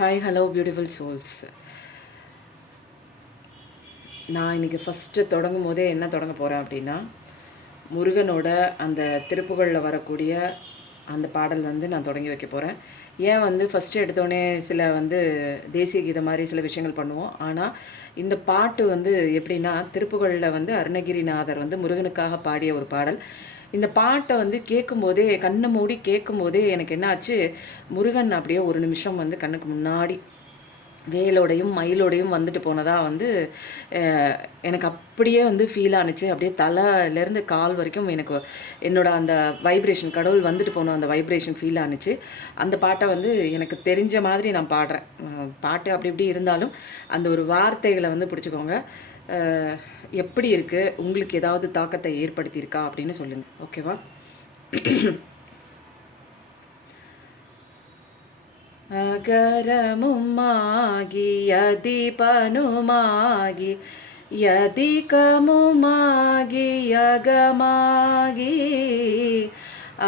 Hi hello beautiful souls. நான் இன்றைக்கி first தொடங்கும் போதே என்ன தொடங்க போகிறேன் அப்படின்னா, முருகனோட அந்த திருப்புகழில் வரக்கூடிய அந்த பாடல் நான் தொடங்கி வைக்க போகிறேன். ஏன் ஃபஸ்ட்டு எடுத்தோடனே சில தேசிய கீதம் மாதிரி சில விஷயங்கள் பண்ணுவோம். ஆனால் இந்த பாட்டு எப்படின்னா, திருப்புகழில் அருணகிரிநாதர் முருகனுக்காக பாடிய ஒரு பாடல். இந்த பாட்டை கேட்கும்போதே, கண்ணை மூடி கேட்கும்போதே எனக்கு என்ன ஆச்சு, முருகன் அப்படியே ஒரு நிமிஷம் கண்ணுக்கு முன்னாடி வேலோடையும் மயிலோடையும் வந்துட்டு போனதாக எனக்கு அப்படியே ஃபீல் ஆணுச்சு. அப்படியே தலையிலேருந்து கால் வரைக்கும் எனக்கு என்னோட அந்த வைப்ரேஷன், கடவுள் வந்துட்டு போன அந்த வைப்ரேஷன் ஃபீல் ஆணுச்சு. அந்த பாட்டை எனக்கு தெரிஞ்ச மாதிரி நான் பாடுறேன். பாட்டு அப்படி இப்படி இருந்தாலும் அந்த ஒரு வார்த்தைகளை பிடிச்சிக்கோங்க. எப்படி இருக்குது, உங்களுக்கு ஏதாவது தாக்கத்தை ஏற்படுத்தியிருக்கா அப்படின்னு சொல்லுங்கள். ஓகேவா? அகரமுமாகி யதிபனுமாகி யதிகமுமாகி யகமாகி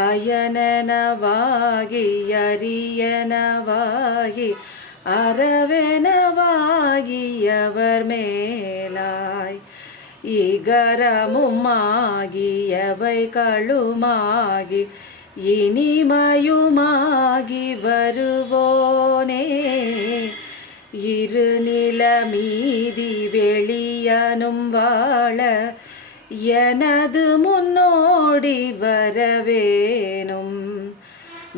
அயனனவாகி அரியனவாகி அறவெனவாகி அவர் மேலாய் இகரமுமாகி எவைகளுமாகி இனிமயுமாகி வருவோனே இருநிலமீதி வெளியனும் வாழ எனது முன்னோடி வரவேணும்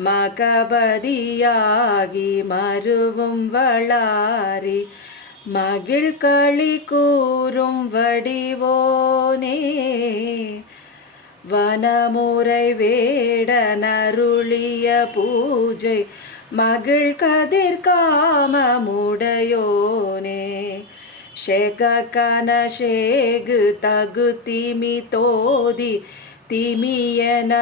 மகபதியாகி மருவும் வளாரி மகிழ்களி கூறும் வடிவோனே வனமுறை வேடனருளிய பூஜை மகிழ் கதிர்காமமுடையோனே ஷெககன ஷேகு தகு திமி தோதி திமியன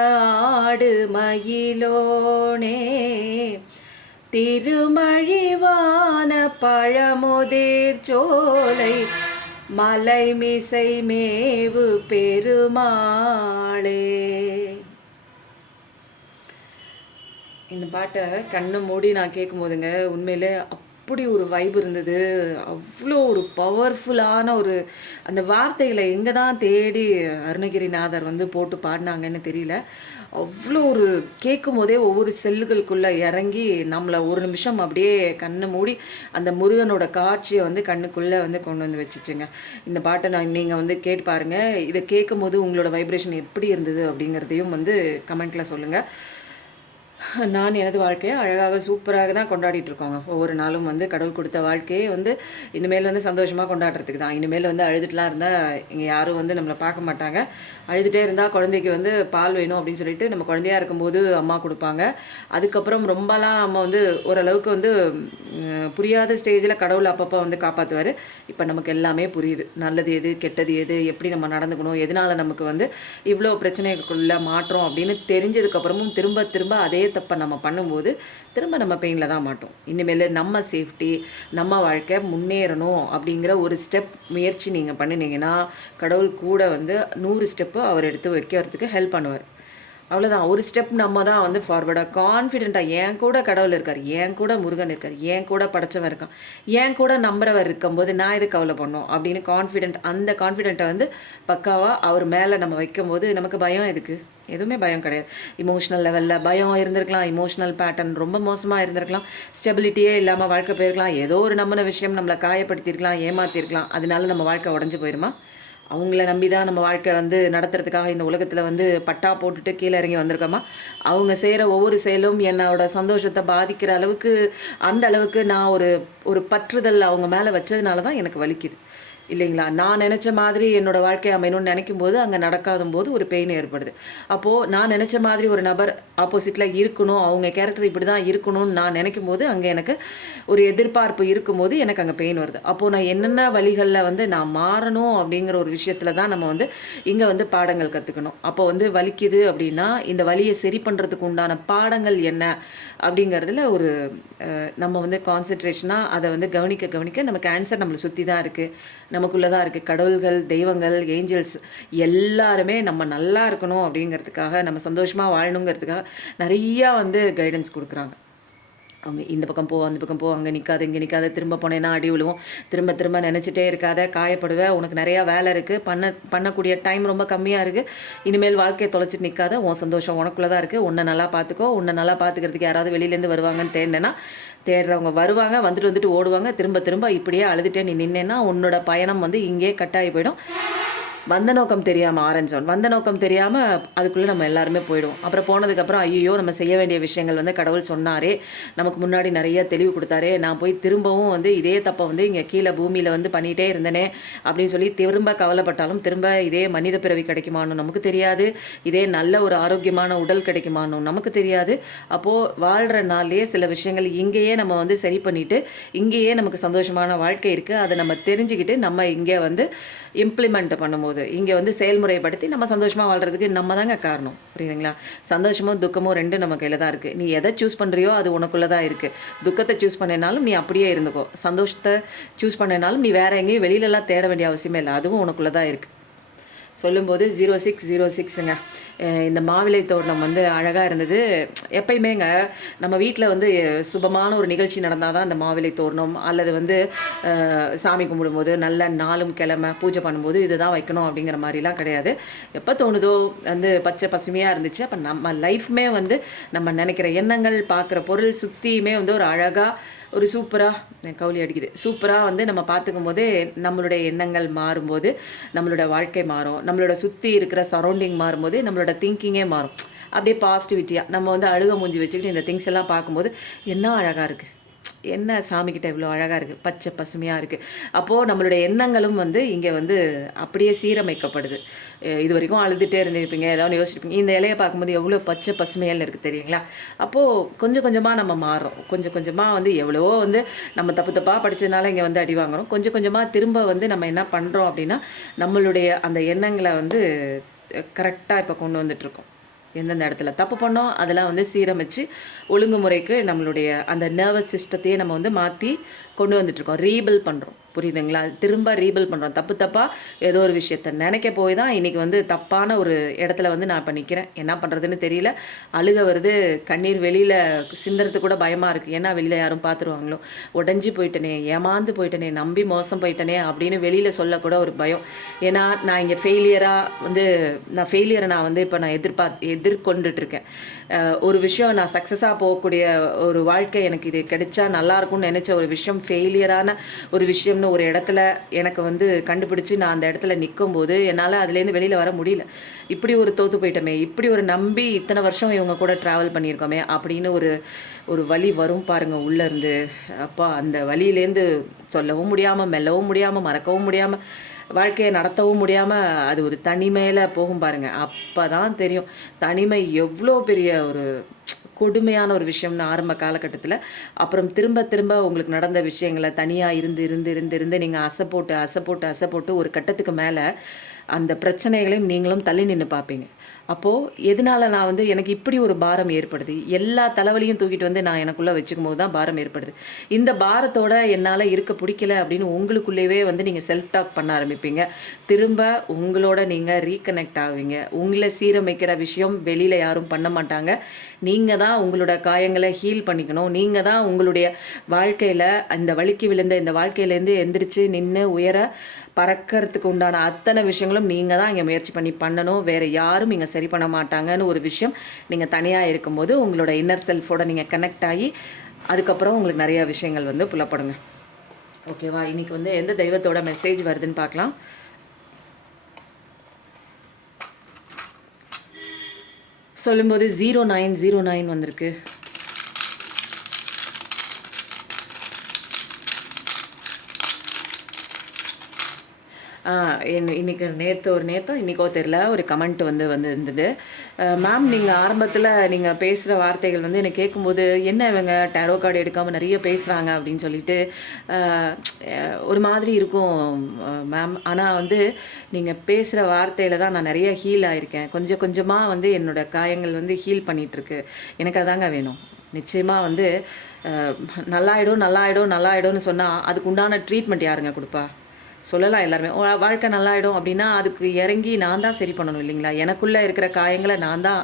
ஆடு மயிலோனே திருமழிவான பழமுதிர் சோலை மலை மிசை மேவு பெருமாளே. இந்த பாட்டை கண்ணை மூடி நான் கேட்கும் போதுங்க, உண்மையிலே அப்படி ஒரு வைப் இருந்தது. அவ்வளோ ஒரு பவர்ஃபுல்லான ஒரு அந்த வார்த்தைகளை எங்கே தான் தேடி அருணகிரிநாதர் போட்டு பாடினாங்கன்னு தெரியல. அவ்வளோ ஒரு கேட்கும் போதே ஒவ்வொரு செல்லுகளுக்குள்ளே இறங்கி நம்மளை ஒரு நிமிஷம் அப்படியே கண்ணை மூடி அந்த முருகனோட காட்சியை கண்ணுக்குள்ளே கொண்டு வச்சுச்சுங்க. இந்த பாட்டை நீங்கள் கேட்டு பாருங்கள். இதை கேட்கும் போது உங்களோட வைப்ரேஷன் எப்படி இருந்தது அப்படிங்கிறதையும் கமெண்ட்டில் சொல்லுங்கள். நான் எனது வாழ்க்கையை அழகாக சூப்பராக தான் கொண்டாடிட்டுருக்கோங்க. ஒவ்வொரு நாளும் கடவுள் கொடுத்த வாழ்க்கையை இனிமேல் சந்தோஷமாக கொண்டாடுறதுக்கு தான். இனிமேல் அழுதுட்டுலாம் இருந்தால் இங்கே யாரும் நம்மளை பார்க்க மாட்டாங்க. அழுதுகிட்டே இருந்தால் குழந்தைக்கு பால் வேணும் அப்படின்னு சொல்லிட்டு நம்ம குழந்தையாக இருக்கும்போது அம்மா கொடுப்பாங்க. அதுக்கப்புறம் ரொம்பலாம் நம்ம ஓரளவுக்கு புரியாத ஸ்டேஜில் கடவுள் அப்பப்போ காப்பாற்றுவார். இப்போ நமக்கு எல்லாமே புரியுது. நல்லது எது, கெட்டது எது, எப்படி நம்ம நடந்துக்கணும், எதனால் நமக்கு இவ்வளோ பிரச்சனைக்குள்ளே மாற்றோம் அப்படின்னு தெரிஞ்சதுக்கப்புறமும் திரும்ப திரும்ப அதே தப்பை நம்ம பண்ணும்போது திரும்ப நம்ம பெயினில் தான் மாட்டோம். இனிமேல் நம்ம சேஃப்டி, நம்ம வாழ்க்கை முன்னேறணும் அப்படிங்கிற ஒரு ஸ்டெப் முயற்சி நீங்கள் பண்ணினீங்கன்னா கடவுள் கூட 100 ஸ்டெப்பு அவர் எடுத்து வைக்கிறதுக்கு ஹெல்ப் பண்ணுவார். அவ்வளோதான். ஒரு ஸ்டெப் நம்ம தான் ஃபார்வர்டாக கான்ஃபிடென்ட்டாக என் கூட கடவுள் இருக்கார், என் கூட முருகன் இருக்கார், என் கூட படைச்சவன் இருக்கான், என் கூட நம்புறவர் இருக்கும்போது நான் இது கவலை பண்ணோம் அப்படின்னு கான்ஃபிடென்ட், அந்த கான்ஃபிடென்ட்டை பக்காவாக அவர் மேலே நம்ம வைக்கும்போது நமக்கு பயம் எதுக்கு? எதுவுமே பயம் கிடையாது. இமோஷ்னல் லெவலில் பயம் இருந்திருக்கலாம், இமோஷ்னல் பேட்டர்ன் ரொம்ப மோசமாக இருந்திருக்கலாம், ஸ்டெபிலிட்டியே இல்லாமல் வாழ்க்கை போயிருக்கலாம், ஏதோ ஒரு நம்பின விஷயம் நம்மளை காயப்படுத்தியிருக்கலாம், ஏமாற்றிருக்கலாம். அதனால நம்ம வாழ்க்கை உடஞ்சி போயிருமா? அவங்கள நம்பி தான் நம்ம வாழ்க்கை நடத்துறதுக்காக இந்த உலகத்தில் பட்டா போட்டுட்டு கீழே இறங்கி வந்திருக்கோமா? அவங்க செய்கிற ஒவ்வொரு செயலும் என்னோட சந்தோஷத்தை பாதிக்கிற அளவுக்கு, அந்த அளவுக்கு நான் ஒரு பற்றுதல் அவங்க மேலே வச்சதுனால தான் எனக்கு வலிக்குது இல்லைங்களா? நான் நினச்ச மாதிரி என்னோடய வாழ்க்கையை அமையணும்னு நினைக்கும் போது அங்கே நடக்காத போது ஒரு பெயின் ஏற்படுது. அப்போது நான் நினச்ச மாதிரி ஒரு நபர் ஆப்போசிட்டில் இருக்கணும், அவங்க கேரக்டர் இப்படி தான் இருக்கணும்னு நான் நினைக்கும் போது அங்கே எனக்கு ஒரு எதிர்பார்ப்பு இருக்கும்போது எனக்கு அங்கே பெயின் வருது. அப்போது நான் என்னென்ன வழிகளில் நான் மாறணும் அப்படிங்கிற ஒரு விஷயத்தில் தான் நம்ம இங்கே பாடங்கள் கற்றுக்கணும். அப்போ வலிக்குது அப்படின்னா இந்த வலியை சரி பண்ணுறதுக்கு உண்டான பாடங்கள் என்ன அப்படிங்கிறதுல ஒரு நம்ம கான்சன்ட்ரேஷனாக அதை கவனிக்க நமக்கு ஆன்சர் நம்மளை சுற்றி தான் இருக்குது, நமக்குள்ளே தான் இருக்குது. கடவுள்கள், தெய்வங்கள், ஏஞ்சல்ஸ் எல்லாருமே நம்ம நல்லா இருக்கணும் அப்படிங்கிறதுக்காக, நம்ம சந்தோஷமாக வாழணுங்கிறதுக்காக நிறையா கைடன்ஸ் கொடுக்குறாங்க. அவங்க இந்த பக்கம் போ, அந்த பக்கம் போ, அங்கே நிற்காத, இங்கே நிற்காத, திரும்ப போனேன்னா அடி விழுவும், திரும்ப திரும்ப நினச்சிட்டே இருக்காத, காயப்படுவ, உனக்கு நிறையா வேலை இருக்குது, பண்ணக்கூடிய டைம் ரொம்ப கம்மியாக இருக்குது, இனிமேல் வாழ்க்கையை தொலைச்சிட்டு நிற்காத, உன் சந்தோஷம் உனக்குள்ளே தான் இருக்குது, உன்னை நல்லா பார்த்துக்கோ, உன்னை நல்லா பார்த்துக்கிறதுக்கு யாராவது வெளியிலேருந்து வருவாங்கன்னு தேடினேன்னா தேடுறவங்க வருவாங்க, வந்துட்டு ஓடுவாங்க, திரும்ப திரும்ப இப்படியே அழுதுகிட்டே நீ நின்னேன்னா உன்னோட பயணம் வந்து இங்கேயே கட்டாகி போயிடும். வந்த நோக்கம் தெரியாமல் ஆரம்பிச்சோம், வந்த நோக்கம் தெரியாமல் அதுக்குள்ளே நம்ம எல்லாருமே போயிடுவோம். அப்புறம் போனதுக்கப்புறம் ஐயோ நம்ம செய்ய வேண்டிய விஷயங்கள் வந்து கடவுள் சொன்னாரே, நமக்கு முன்னாடி நிறைய தெளிவு கொடுத்தாரே, நான் போய் திரும்பவும் வந்து இதே தப்பை வந்து இங்கே கீழே பூமியில் வந்து பண்ணிகிட்டே இருந்தேனே அப்படின்னு சொல்லி திரும்ப கவலைப்பட்டாலும் திரும்ப இதே மனித பிறவி கிடைக்குமான்னு நமக்கு தெரியாது, இதே நல்ல ஒரு ஆரோக்கியமான உடல் கிடைக்குமான்னு நமக்கு தெரியாது. அப்போது வாழ்கிற நாள்லேயே சில விஷயங்கள் இங்கேயே நம்ம வந்து சரி பண்ணிவிட்டு இங்கேயே நமக்கு சந்தோஷமான வாழ்க்கை இருக்குது, அதை நம்ம தெரிஞ்சுக்கிட்டு நம்ம இங்கே வந்து இம்ப்ளிமெண்ட் பண்ணும்போது இங்கே வந்து செயல்முறைப்படுத்தி நம்ம சந்தோஷமாக வாழ்கிறதுக்கு நம்ம தாங்க காரணம். புரியுதுங்களா? சந்தோஷமும் துக்கமும் ரெண்டும் நம்ம கையில் தான் இருக்குது. நீ எதை சூஸ் பண்ணுறியோ அது உனக்குள்ளே தான் இருக்குது. துக்கத்தை சூஸ் பண்ணினாலும் நீ அப்படியே இருந்துக்கோ, சந்தோஷத்தை சூஸ் பண்ணினாலும் நீ வேறு எங்கேயும் வெளியிலலாம் தேட வேண்டிய அவசியமே இல்லை, அதுவும் உனக்குள்ளே தான் இருக்குது. சொல்லும்போது 0606ங்க. இந்த மாவிலை தோரணம் வந்து அழகாக இருந்தது. எப்பயுமேங்க நம்ம வீட்டில் வந்து சுபமான ஒரு நிகழ்ச்சி நடந்தால் தான் அந்த மாவிலை தோரணம் அல்லது வந்து சாமி கும்பிடும்போது நல்ல நாளும் கிழமை பூஜை பண்ணும்போது இதுதான் வைக்கணும் அப்படிங்கிற மாதிரிலாம் கிடையாது. எப்போ தோணுதோ வந்து பச்சை பசுமையாக இருந்துச்சு. அப்போ நம்ம லைஃப்மே வந்து நம்ம நினைக்கிற எண்ணங்கள் பார்க்குற பொருள் சுற்றியுமே வந்து ஒரு அழகாக ஒரு சூப்பராக கவுளி அடிக்குது, சூப்பராக வந்து நம்ம பார்த்துக்கும் போதே நம்மளுடைய எண்ணங்கள் மாறும்போது நம்மளோட வாழ்க்கை மாறும், நம்மளோட சுற்றி இருக்கிற சரௌண்டிங் மாறும்போது நம்மளோட திங்கிங்கே மாறும். அப்படியே பாசிட்டிவிட்டியாக நம்ம வந்து அழுக மூஞ்சி வச்சுக்கிட்டு இந்த திங்ஸ் எல்லாம் பார்க்கும்போது என்ன அழகாக இருக்குது, என்ன சாமிக்கிட்ட இவ்வளோ அழகாக இருக்குது, பச்சை பசுமையாக இருக்குது. அப்போது நம்மளுடைய எண்ணங்களும் வந்து இங்கே வந்து அப்படியே சீரமைக்கப்படுது. இது வரைக்கும் அழுதுகிட்டே இருந்திருப்பீங்க, ஏதாவது யோசிச்சிருப்பீங்க, இந்த இலையை பார்க்கும்போது எவ்வளோ பச்சை பசுமையாக இருக்குது தெரியுங்களா? அப்போது கொஞ்சம் கொஞ்சமாக நம்ம மாறுறோம், கொஞ்சம் கொஞ்சமாக வந்து எவ்வளவோ வந்து நம்ம தப்பு தப்பாக படித்ததுனால இங்கே வந்து அடி வாங்குகிறோம். கொஞ்சம் கொஞ்சமாக திரும்ப வந்து நம்ம என்ன பண்ணுறோம் அப்படின்னா நம்மளுடைய அந்த எண்ணங்களை வந்து கரெக்டாக இப்போ கொண்டு வந்துட்ருக்கோம். எந்தெந்த இடத்துல தப்பு பண்ணோம் அதெல்லாம் வந்து சீரமைச்சு ஒழுங்குமுறைக்கு நம்மளுடைய அந்த நர்வஸ் சிஸ்டத்தையே நம்ம வந்து மாற்றி கொண்டு வந்துட்ருக்கோம், ரீபில் பண்ணுறோம். புரியுதுங்களா? திரும்ப ரீபில் பண்ணுறோம். தப்பு தப்பாக ஏதோ ஒரு விஷயத்த நினைக்க போய் தான் இன்றைக்கி வந்து தப்பான ஒரு இடத்துல வந்து நான் இப்போ நிற்கிறேன். என்ன பண்ணுறதுன்னு தெரியல, அழுக வருது, கண்ணீர் வெளியில் சிந்துறது கூட பயமாக இருக்குது. ஏன்னா வெளியில் யாரும் பார்த்துருவாங்களோ, உடஞ்சி போயிட்டனே, ஏமாந்து போயிட்டனே, நம்பி மோசம் போயிட்டனே அப்படின்னு வெளியில் சொல்லக்கூட ஒரு பயம். ஏன்னா நான் இங்கே ஃபெயிலியரை நான் வந்து இப்போ நான் எதிர்கொண்டுட்ருக்கேன். ஒரு விஷயம் நான் சக்ஸஸாக போகக்கூடிய ஒரு வாழ்க்கை எனக்கு இது கிடைச்சா நல்லாயிருக்கும்னு நினச்ச ஒரு விஷயம் ஃபெயிலியரான ஒரு விஷயம்னு ஒரு இடத்துல எனக்கு வந்து கண்டுபிடிச்சி நான் அந்த இடத்துல நிற்கும்போது என்னால் அதுலேருந்து வெளியில் வர முடியல. இப்படி ஒரு தோற்று போயிட்டோமே, இப்படி ஒரு நம்பி இத்தனை வருஷம் இவங்க கூட ட்ராவல் பண்ணியிருக்கோமே அப்படின்னு ஒரு வலி வரும் பாருங்கள் உள்ளேருந்து. அப்போ அந்த வலியிலேருந்து சொல்லவும் முடியாமல், மெல்லவும் முடியாமல், மறக்கவும் முடியாமல், வாழ்க்கையை நடத்தவும் முடியாமல் அது ஒரு தனிமையில் போகும் பாருங்கள். அப்போ தான் தெரியும் தனிமை எவ்வளோ பெரிய ஒரு கொடுமையான ஒரு விஷயம்னு ஆரம்ப காலகட்டத்தில். அப்புறம் திரும்ப திரும்ப உங்களுக்கு நடந்த விஷயங்களை தனியாக இருந்து நீங்கள் அசை போட்டு ஒரு கட்டத்துக்கு மேலே அந்த பிரச்சனைகளையும் நீங்களும் தள்ளி நின்று பார்ப்பீங்க. அப்போது எதனால் நான் வந்து எனக்கு இப்படி ஒரு பாரம் ஏற்படுது, எல்லா தலைவலியும் தூக்கிட்டு வந்து நான் எனக்குள்ளே வச்சுக்கும் போது தான் பாரம் ஏற்படுது. இந்த பாரத்தோட என்னால் இருக்க பிடிக்கல அப்படின்னு உங்களுக்குள்ளேயே வந்து நீங்கள் செல்ஃப் டாக் பண்ண ஆரம்பிப்பீங்க. திரும்ப உங்களோட நீங்கள் ரீகனெக்ட் ஆகுவீங்க. உங்களை சீரமைக்கிற விஷயம் வெளியில் யாரும் பண்ண மாட்டாங்க. நீங்கள் தான் உங்களோட காயங்களை ஹீல் பண்ணிக்கணும். நீங்கள் தான் உங்களுடைய வாழ்க்கையில் அந்த வலிக்கு விழுந்த இந்த வாழ்க்கையிலேருந்து எந்திரிச்சு நின்று உயர பறக்கிறதுக்கு உண்டான அத்தனை விஷயங்களும் நீங்கள் தான் இங்கே முயற்சி பண்ணி பண்ணணும். வேறு யாரும் இங்கே சரி பண்ண மாட்டாங்கன்னு ஒரு விஷயம் நீங்கள் தனியாக இருக்கும்போது உங்களோட இன்னர் செல்ஃபோட நீங்கள் கனெக்ட் ஆகி அதுக்கப்புறம் உங்களுக்கு நிறையா விஷயங்கள் வந்து புலப்படுங்க. ஓகேவா? இன்றைக்கி வந்து எந்த தெய்வத்தோட மெசேஜ் வருதுன்னு பார்க்கலாம். சொல்லும்போது 0909 வந்திருக்கு. இன்றைக்கி இன்றைக்கோ தெரில ஒரு கமெண்ட் வந்து இருந்தது. மேம் நீங்கள் ஆரம்பத்தில் நீங்கள் பேசுகிற வார்த்தைகள் வந்து எனக்கு கேட்கும்போது என்ன இவங்க டேரோ கார்டு எடுக்காமல் நிறைய பேசுகிறாங்க அப்படின்னு சொல்லிட்டு ஒரு மாதிரி இருக்கும் மேம். ஆனால் வந்து நீங்கள் பேசுகிற வார்த்தையில் தான் நான் நிறைய ஹீல் ஆகியிருக்கேன். கொஞ்சம் கொஞ்சமாக வந்து என்னோடய காயங்கள் வந்து ஹீல் பண்ணிகிட்ருக்கு. எனக்கு அதாங்க வேணும். நிச்சயமாக வந்து நல்லாயிடும்னு சொன்னால் அதுக்கு உண்டான ட்ரீட்மெண்ட் யாருங்க கொடுப்பா? சொல்லலாம் எல்லாருமே. வாழ்க்கை நல்லாயிடும் அப்படின்னா, அதுக்கு இறங்கி நான் தான் சரி பண்ணணும் இல்லைங்களா? எனக்குள்ளே இருக்கிற காயங்கள நான் தான்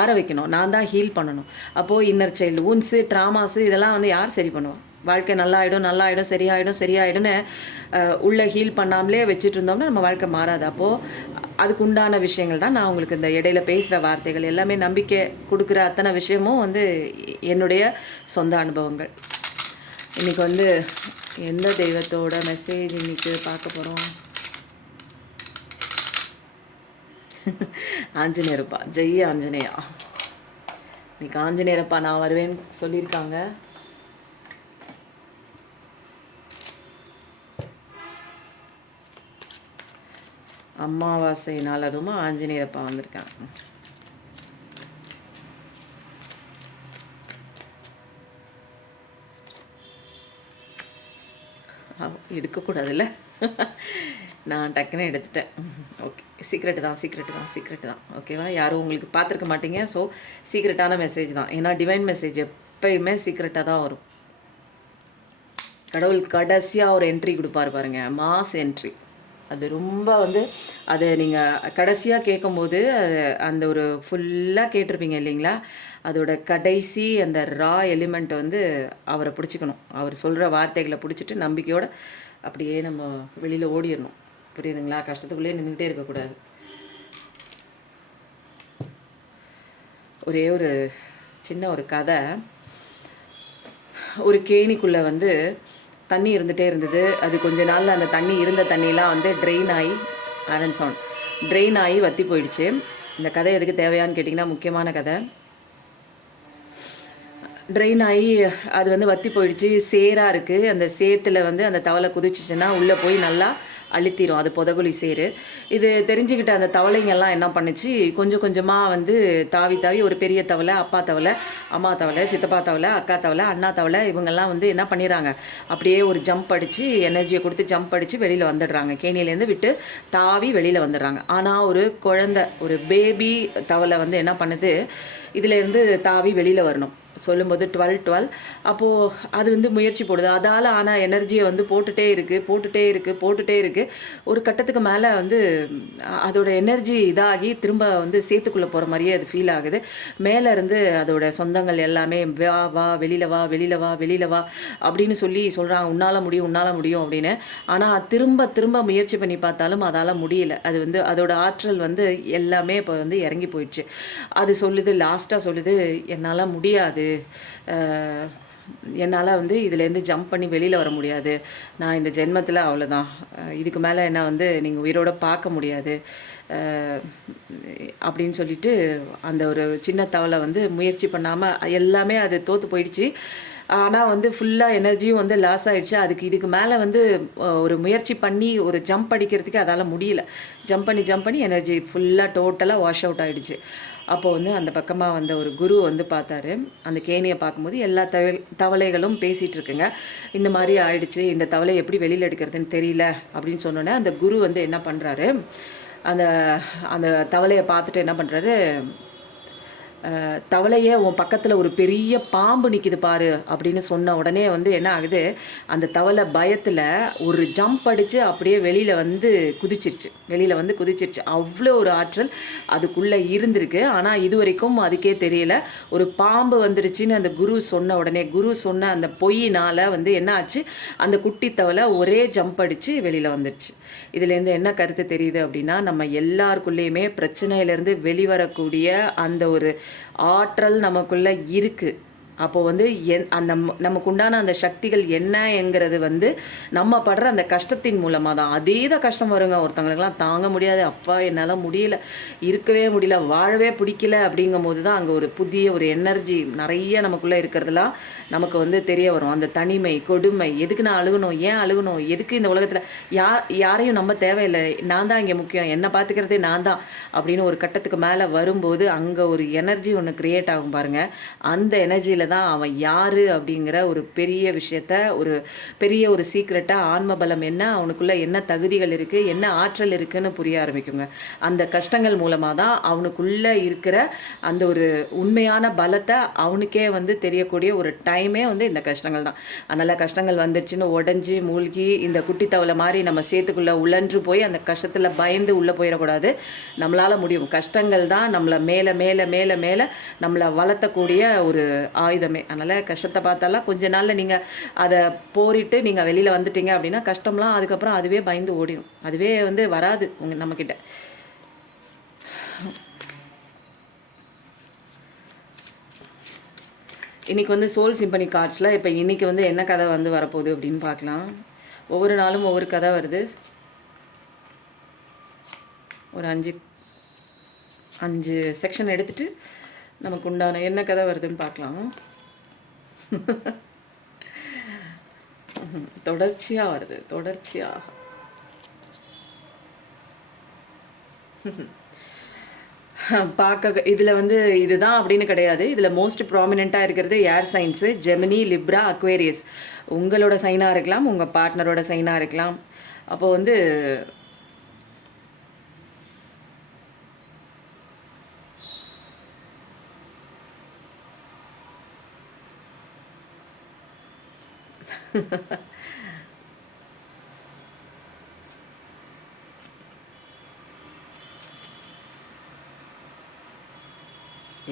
ஆற வைக்கணும். நான் தான் ஹீல் பண்ணணும். அப்போது இன்னர் சைல்டு வூண்ட்ஸு, ட்ராமாஸு இதெல்லாம் வந்து யார் சரி பண்ணுவா? வாழ்க்கை நல்லாயிடும், நல்லாயிடும், சரியாயிடும், சரியாயிடும்னு உள்ளே ஹீல் பண்ணாமலே வச்சுட்டு இருந்தோம்னா நம்ம வாழ்க்கை மாறாது. அப்போது அதுக்கு உண்டான விஷயங்கள் தான் நான் உங்களுக்கு இந்த இடையில பேசுகிற வார்த்தைகள் எல்லாமே நம்பிக்கை கொடுக்குற அத்தனை விஷயமும் வந்து என்னுடைய சொந்த அனுபவங்கள். இன்றைக்கி வந்து எந்த தெய்வத்தோட மெசேஜ் இன்றைக்கி பார்க்க போகிறோம்? ஆஞ்சநேயரப்பா, ஜெய் ஆஞ்சநேயா. இன்னைக்கு ஆஞ்சநேயரப்பா நான் வருவேன்னு சொல்லியிருக்காங்க. அமாவாசை நாள் அதுவும் ஆஞ்சநேயரப்பா வந்திருக்காங்க. எடுக்கக்கூடாதுல்ல, நான் டக்குன்னு எடுத்துட்டேன். ஓகே, சீக்ரெட்டு தான். ஓகேவா? யாரும் உங்களுக்கு பார்த்துருக்க மாட்டீங்க. ஸோ சீக்ரெட்டான மெசேஜ் தான். ஏன்னா டிவைன் மெசேஜ் எப்பயுமே சீக்ரெட்டாக தான் வரும். கடவுள் கடைசியாக ஒரு என்ட்ரி கொடுப்பாரு பாருங்க, மாஸ் என்ட்ரி. அது ரொம்ப வந்து அதை நீங்கள் கடைசியாக கேட்கும்போது அந்த ஒரு ஃபுல்லாக கேட்டிருப்பீங்க இல்லைங்களா? அதோட கடைசி அந்த ரா எலிமெண்ட்டை வந்து அவரை பிடிச்சிக்கணும். அவர் சொல்கிற வார்த்தைகளை பிடிச்சிட்டு நம்பிக்கையோடு அப்படியே நம்ம வெளியில் ஓடிடணும். புரியுதுங்களா? கஷ்டத்துக்குள்ளேயே நின்றுக்கிட்டே இருக்கக்கூடாது. ஒரே ஒரு சின்ன ஒரு கதை. ஒரு கேணிக்குள்ளே வந்து தண்ணி இருந்துகிட்டே இருந்தது. அது கொஞ்ச நாளில் அந்த தண்ணி இருந்த தண்ணியெலாம் வந்து ட்ரெயின் ஆகி வற்றி போயிடுச்சு. இந்த கதை எதுக்கு தேவையான்னு கேட்டிங்கன்னா, முக்கியமான கதை. ட்ரெயின் ஆகி அது வந்து வற்றி போயிடுச்சு. சேராக இருக்குது. அந்த சேத்துல வந்து அந்த தவளை குதிச்சிச்சுன்னா உள்ளே போய் நல்லா அழுத்திரும். அது புதகுழி சேரு. இது தெரிஞ்சுக்கிட்ட அந்த தவளைங்கெல்லாம் என்ன பண்ணுச்சு, கொஞ்சம் கொஞ்சமாக வந்து தாவி தாவி ஒரு பெரிய தவளை, அப்பா தவளை, அம்மா தவளை, சித்தப்பா தவளை, அக்கா தவளை, அண்ணா தவளை, இவங்கெல்லாம் வந்து என்ன பண்ணிடுறாங்க, அப்படியே ஒரு ஜம்ப் அடித்து எனர்ஜியை கொடுத்து ஜம்ப் அடித்து வெளியில் வந்துடுறாங்க. கேணியிலேருந்து விட்டு தாவி வெளியில் வந்துடுறாங்க. ஆனால் ஒரு குழந்தை, ஒரு பேபி தவளை வந்து என்ன பண்ணுது, இதிலேருந்து தாவி வெளியில் வரணும். சொல்லும்போது 12 அப்போது அது வந்து முயற்சி போடுது. அதால் ஆனால் எனர்ஜியை வந்து போட்டுகிட்டே இருக்குது. ஒரு கட்டத்துக்கு மேலே வந்து அதோட எனர்ஜி இதாகி திரும்ப வந்து சேத்துக்குள்ளே போகிற மாதிரியே அது ஃபீல் ஆகுது. மேலே இருந்து அதோட சொந்தங்கள் எல்லாமே வா வெளியில் வா அப்படின்னு சொல்கிறாங்க, உன்னால் முடியும் அப்படின்னு. ஆனால் திரும்ப முயற்சி பண்ணி பார்த்தாலும் அதால் முடியல. அது வந்து அதோட ஆற்றல் வந்து எல்லாமே இப்போ வந்து இறங்கி போயிடுச்சு. அது சொல்லுது, லாஸ்ட்டாக சொல்லுது, என்னால் முடியாது, என்னால் வந்து இதுலேருந்து ஜம்ப் பண்ணி வெளியில் வர முடியாது, நான் இந்த ஜென்மத்தில் அவ்வளோதான், இதுக்கு மேலே என்ன வந்து நீங்கள் உயிரோடு பார்க்க முடியாது அப்படின்னு சொல்லிட்டு அந்த ஒரு சின்ன தவளை வந்து முயற்சி பண்ணாமல் எல்லாமே அது தோற்று போயிடுச்சு. ஆனால் வந்து ஃபுல்லாக எனர்ஜியும் வந்து லாஸ் ஆகிடுச்சு. இதுக்கு மேலே வந்து ஒரு முயற்சி பண்ணி ஒரு ஜம்ப் அடிக்கிறதுக்கு அதால் முடியல. ஜம்ப் பண்ணி எனர்ஜி ஃபுல்லாக டோட்டலாக வாஷ் அவுட் ஆகிடுச்சு. அப்போது வந்து அந்த பக்கமாக வந்த ஒரு குரு வந்து பார்த்தாரு. அந்த கேணியை பார்க்கும்போது எல்லா தவளைகளும் பேசிகிட்டு இருக்குங்க. இந்த மாதிரி ஆயிடுச்சு, இந்த தவளை எப்படி வெளியில் எடுக்கிறதுன்னு தெரியல அப்படின்னு சொன்னோன்னே அந்த குரு வந்து என்ன பண்ணுறாரு, அந்த அந்த தவளையை பார்த்துட்டு என்ன பண்ணுறாரு, தவளையே உன் பக்கத்தில் ஒரு பெரிய பாம்பு நிற்கிது பாரு அப்படின்னு சொன்ன உடனே வந்து என்ன ஆகுது, அந்த தவளை பயத்தில் ஒரு ஜம்ப் அடித்து அப்படியே வெளியில் வந்து குதிச்சிருச்சு. அவ்வளோ ஒரு ஆற்றல் அதுக்குள்ளே இருந்திருக்கு. ஆனால் இது வரைக்கும் அதுக்கே தெரியல. ஒரு பாம்பு வந்துருச்சுன்னு அந்த குரு சொன்ன அந்த பொய்யினால் வந்து என்ன ஆச்சு, அந்த குட்டி தவளை ஒரே ஜம்ப் அடித்து வெளியில் வந்துருச்சு. இதுலேருந்து என்ன கருத்து தெரியுது அப்படின்னா, நம்ம எல்லாருக்குள்ளேயுமே பிரச்சனையிலேருந்து வெளிவரக்கூடிய அந்த ஒரு ஆற்றல் நமக்குள்ளே இருக்குது. அப்போது வந்து அந்த நமக்கு உண்டான அந்த சக்திகள் என்னங்கிறது வந்து நம்ம படுற அந்த கஷ்டத்தின் மூலமாக தான். அதீத கஷ்டம் வருங்க, ஒருத்தவங்களுக்கெல்லாம் தாங்க முடியாது, அப்பா என்னால் முடியல, இருக்கவே முடியல, வாழவே பிடிக்கல அப்படிங்கும் போது தான் அங்கே ஒரு புதிய ஒரு எனர்ஜி நிறைய நமக்குள்ளே இருக்கிறதுலாம் நமக்கு வந்து தெரிய வரும். அந்த தனிமை, கொடுமை, எதுக்கு நான் அழுகணும், ஏன் அழுகணும், எதுக்கு இந்த உலகத்தில் யாரையும் நம்ம தேவையில்லை, நான் தான் இங்கே முக்கியம், என்னை பார்த்துக்கிறதே நான் தான் அப்படின்னு ஒரு கட்டத்துக்கு மேலே வரும்போது அங்கே ஒரு எனர்ஜி ஒன்று க்ரியேட் ஆகும் பாருங்கள். அந்த எனர்ஜியில் உண்மையில தான் அவன் யார் அப்படிங்கிற ஒரு பெரிய விஷயத்த, ஒரு பெரிய ஒரு சீக்ரெட்டை, ஆன்ம பலம் என்ன, அவனுக்குள்ள என்ன தகுதிகள் இருக்குது, என்ன ஆற்றல் இருக்குதுன்னு புரிய ஆரம்பிக்குங்க. அந்த கஷ்டங்கள் மூலமாக தான் அவனுக்குள்ளே இருக்கிற அந்த ஒரு உண்மையான பலத்தை அவனுக்கே வந்து தெரியக்கூடிய ஒரு டைமே வந்து இந்த கஷ்டங்கள் தான். அதனால் கஷ்டங்கள் வந்துருச்சுன்னு உடஞ்சி மூழ்கி இந்த குட்டி தவளை மாதிரி நம்ம சேத்துக்குள்ளே உழன்று போய் அந்த கஷ்டத்தில் பயந்து உள்ளே போயிடக்கூடாது. நம்மளால் முடியும். கஷ்டங்கள் தான் நம்மளை மேலே மேலே மேலே மேலே நம்மளை வளர்த்தக்கூடிய ஒரு ஆயுதமே. அதனால் கஷ்டத்தை பார்த்தாலாம் கொஞ்ச நாளில் நீங்கள் அதை போரிட்டு நீங்கள் வெளியில் வந்துட்டீங்க அப்படின்னா கஷ்டம்லாம் அதுக்கப்புறம் அதுவே பயந்து ஓடிடும். அதுவே வந்து வராது நம்மக்கிட்ட. இன்றைக்கி வந்து சோல் சிம்பனி கார்ட்ஸில் இப்போ இன்றைக்கி வந்து என்ன கதை வந்து வரப்போகுது அப்படின்னு பார்க்கலாம். ஒவ்வொரு நாளும் ஒவ்வொரு கதை வருது. ஒரு அஞ்சு செக்ஷன் எடுத்துகிட்டு நமக்கு உண்டான என்ன கதை வருதுன்னு பார்க்கலாம். தொடர்ச்சியாக வருது, தொடர்ச்சியாக. பார்க்க இதில் வந்து இதுதான் அப்படின்னு கிடையாது. இதில் மோஸ்ட் ப்ராமினெண்ட்டாக இருக்கிறது ஏர் சைன்ஸு, ஜெமினி, லிப்ரா, அக்வேரியஸ். உங்களோட சைனாக இருக்கலாம், உங்கள் பார்ட்னரோட சைனாக இருக்கலாம். அப்போது வந்து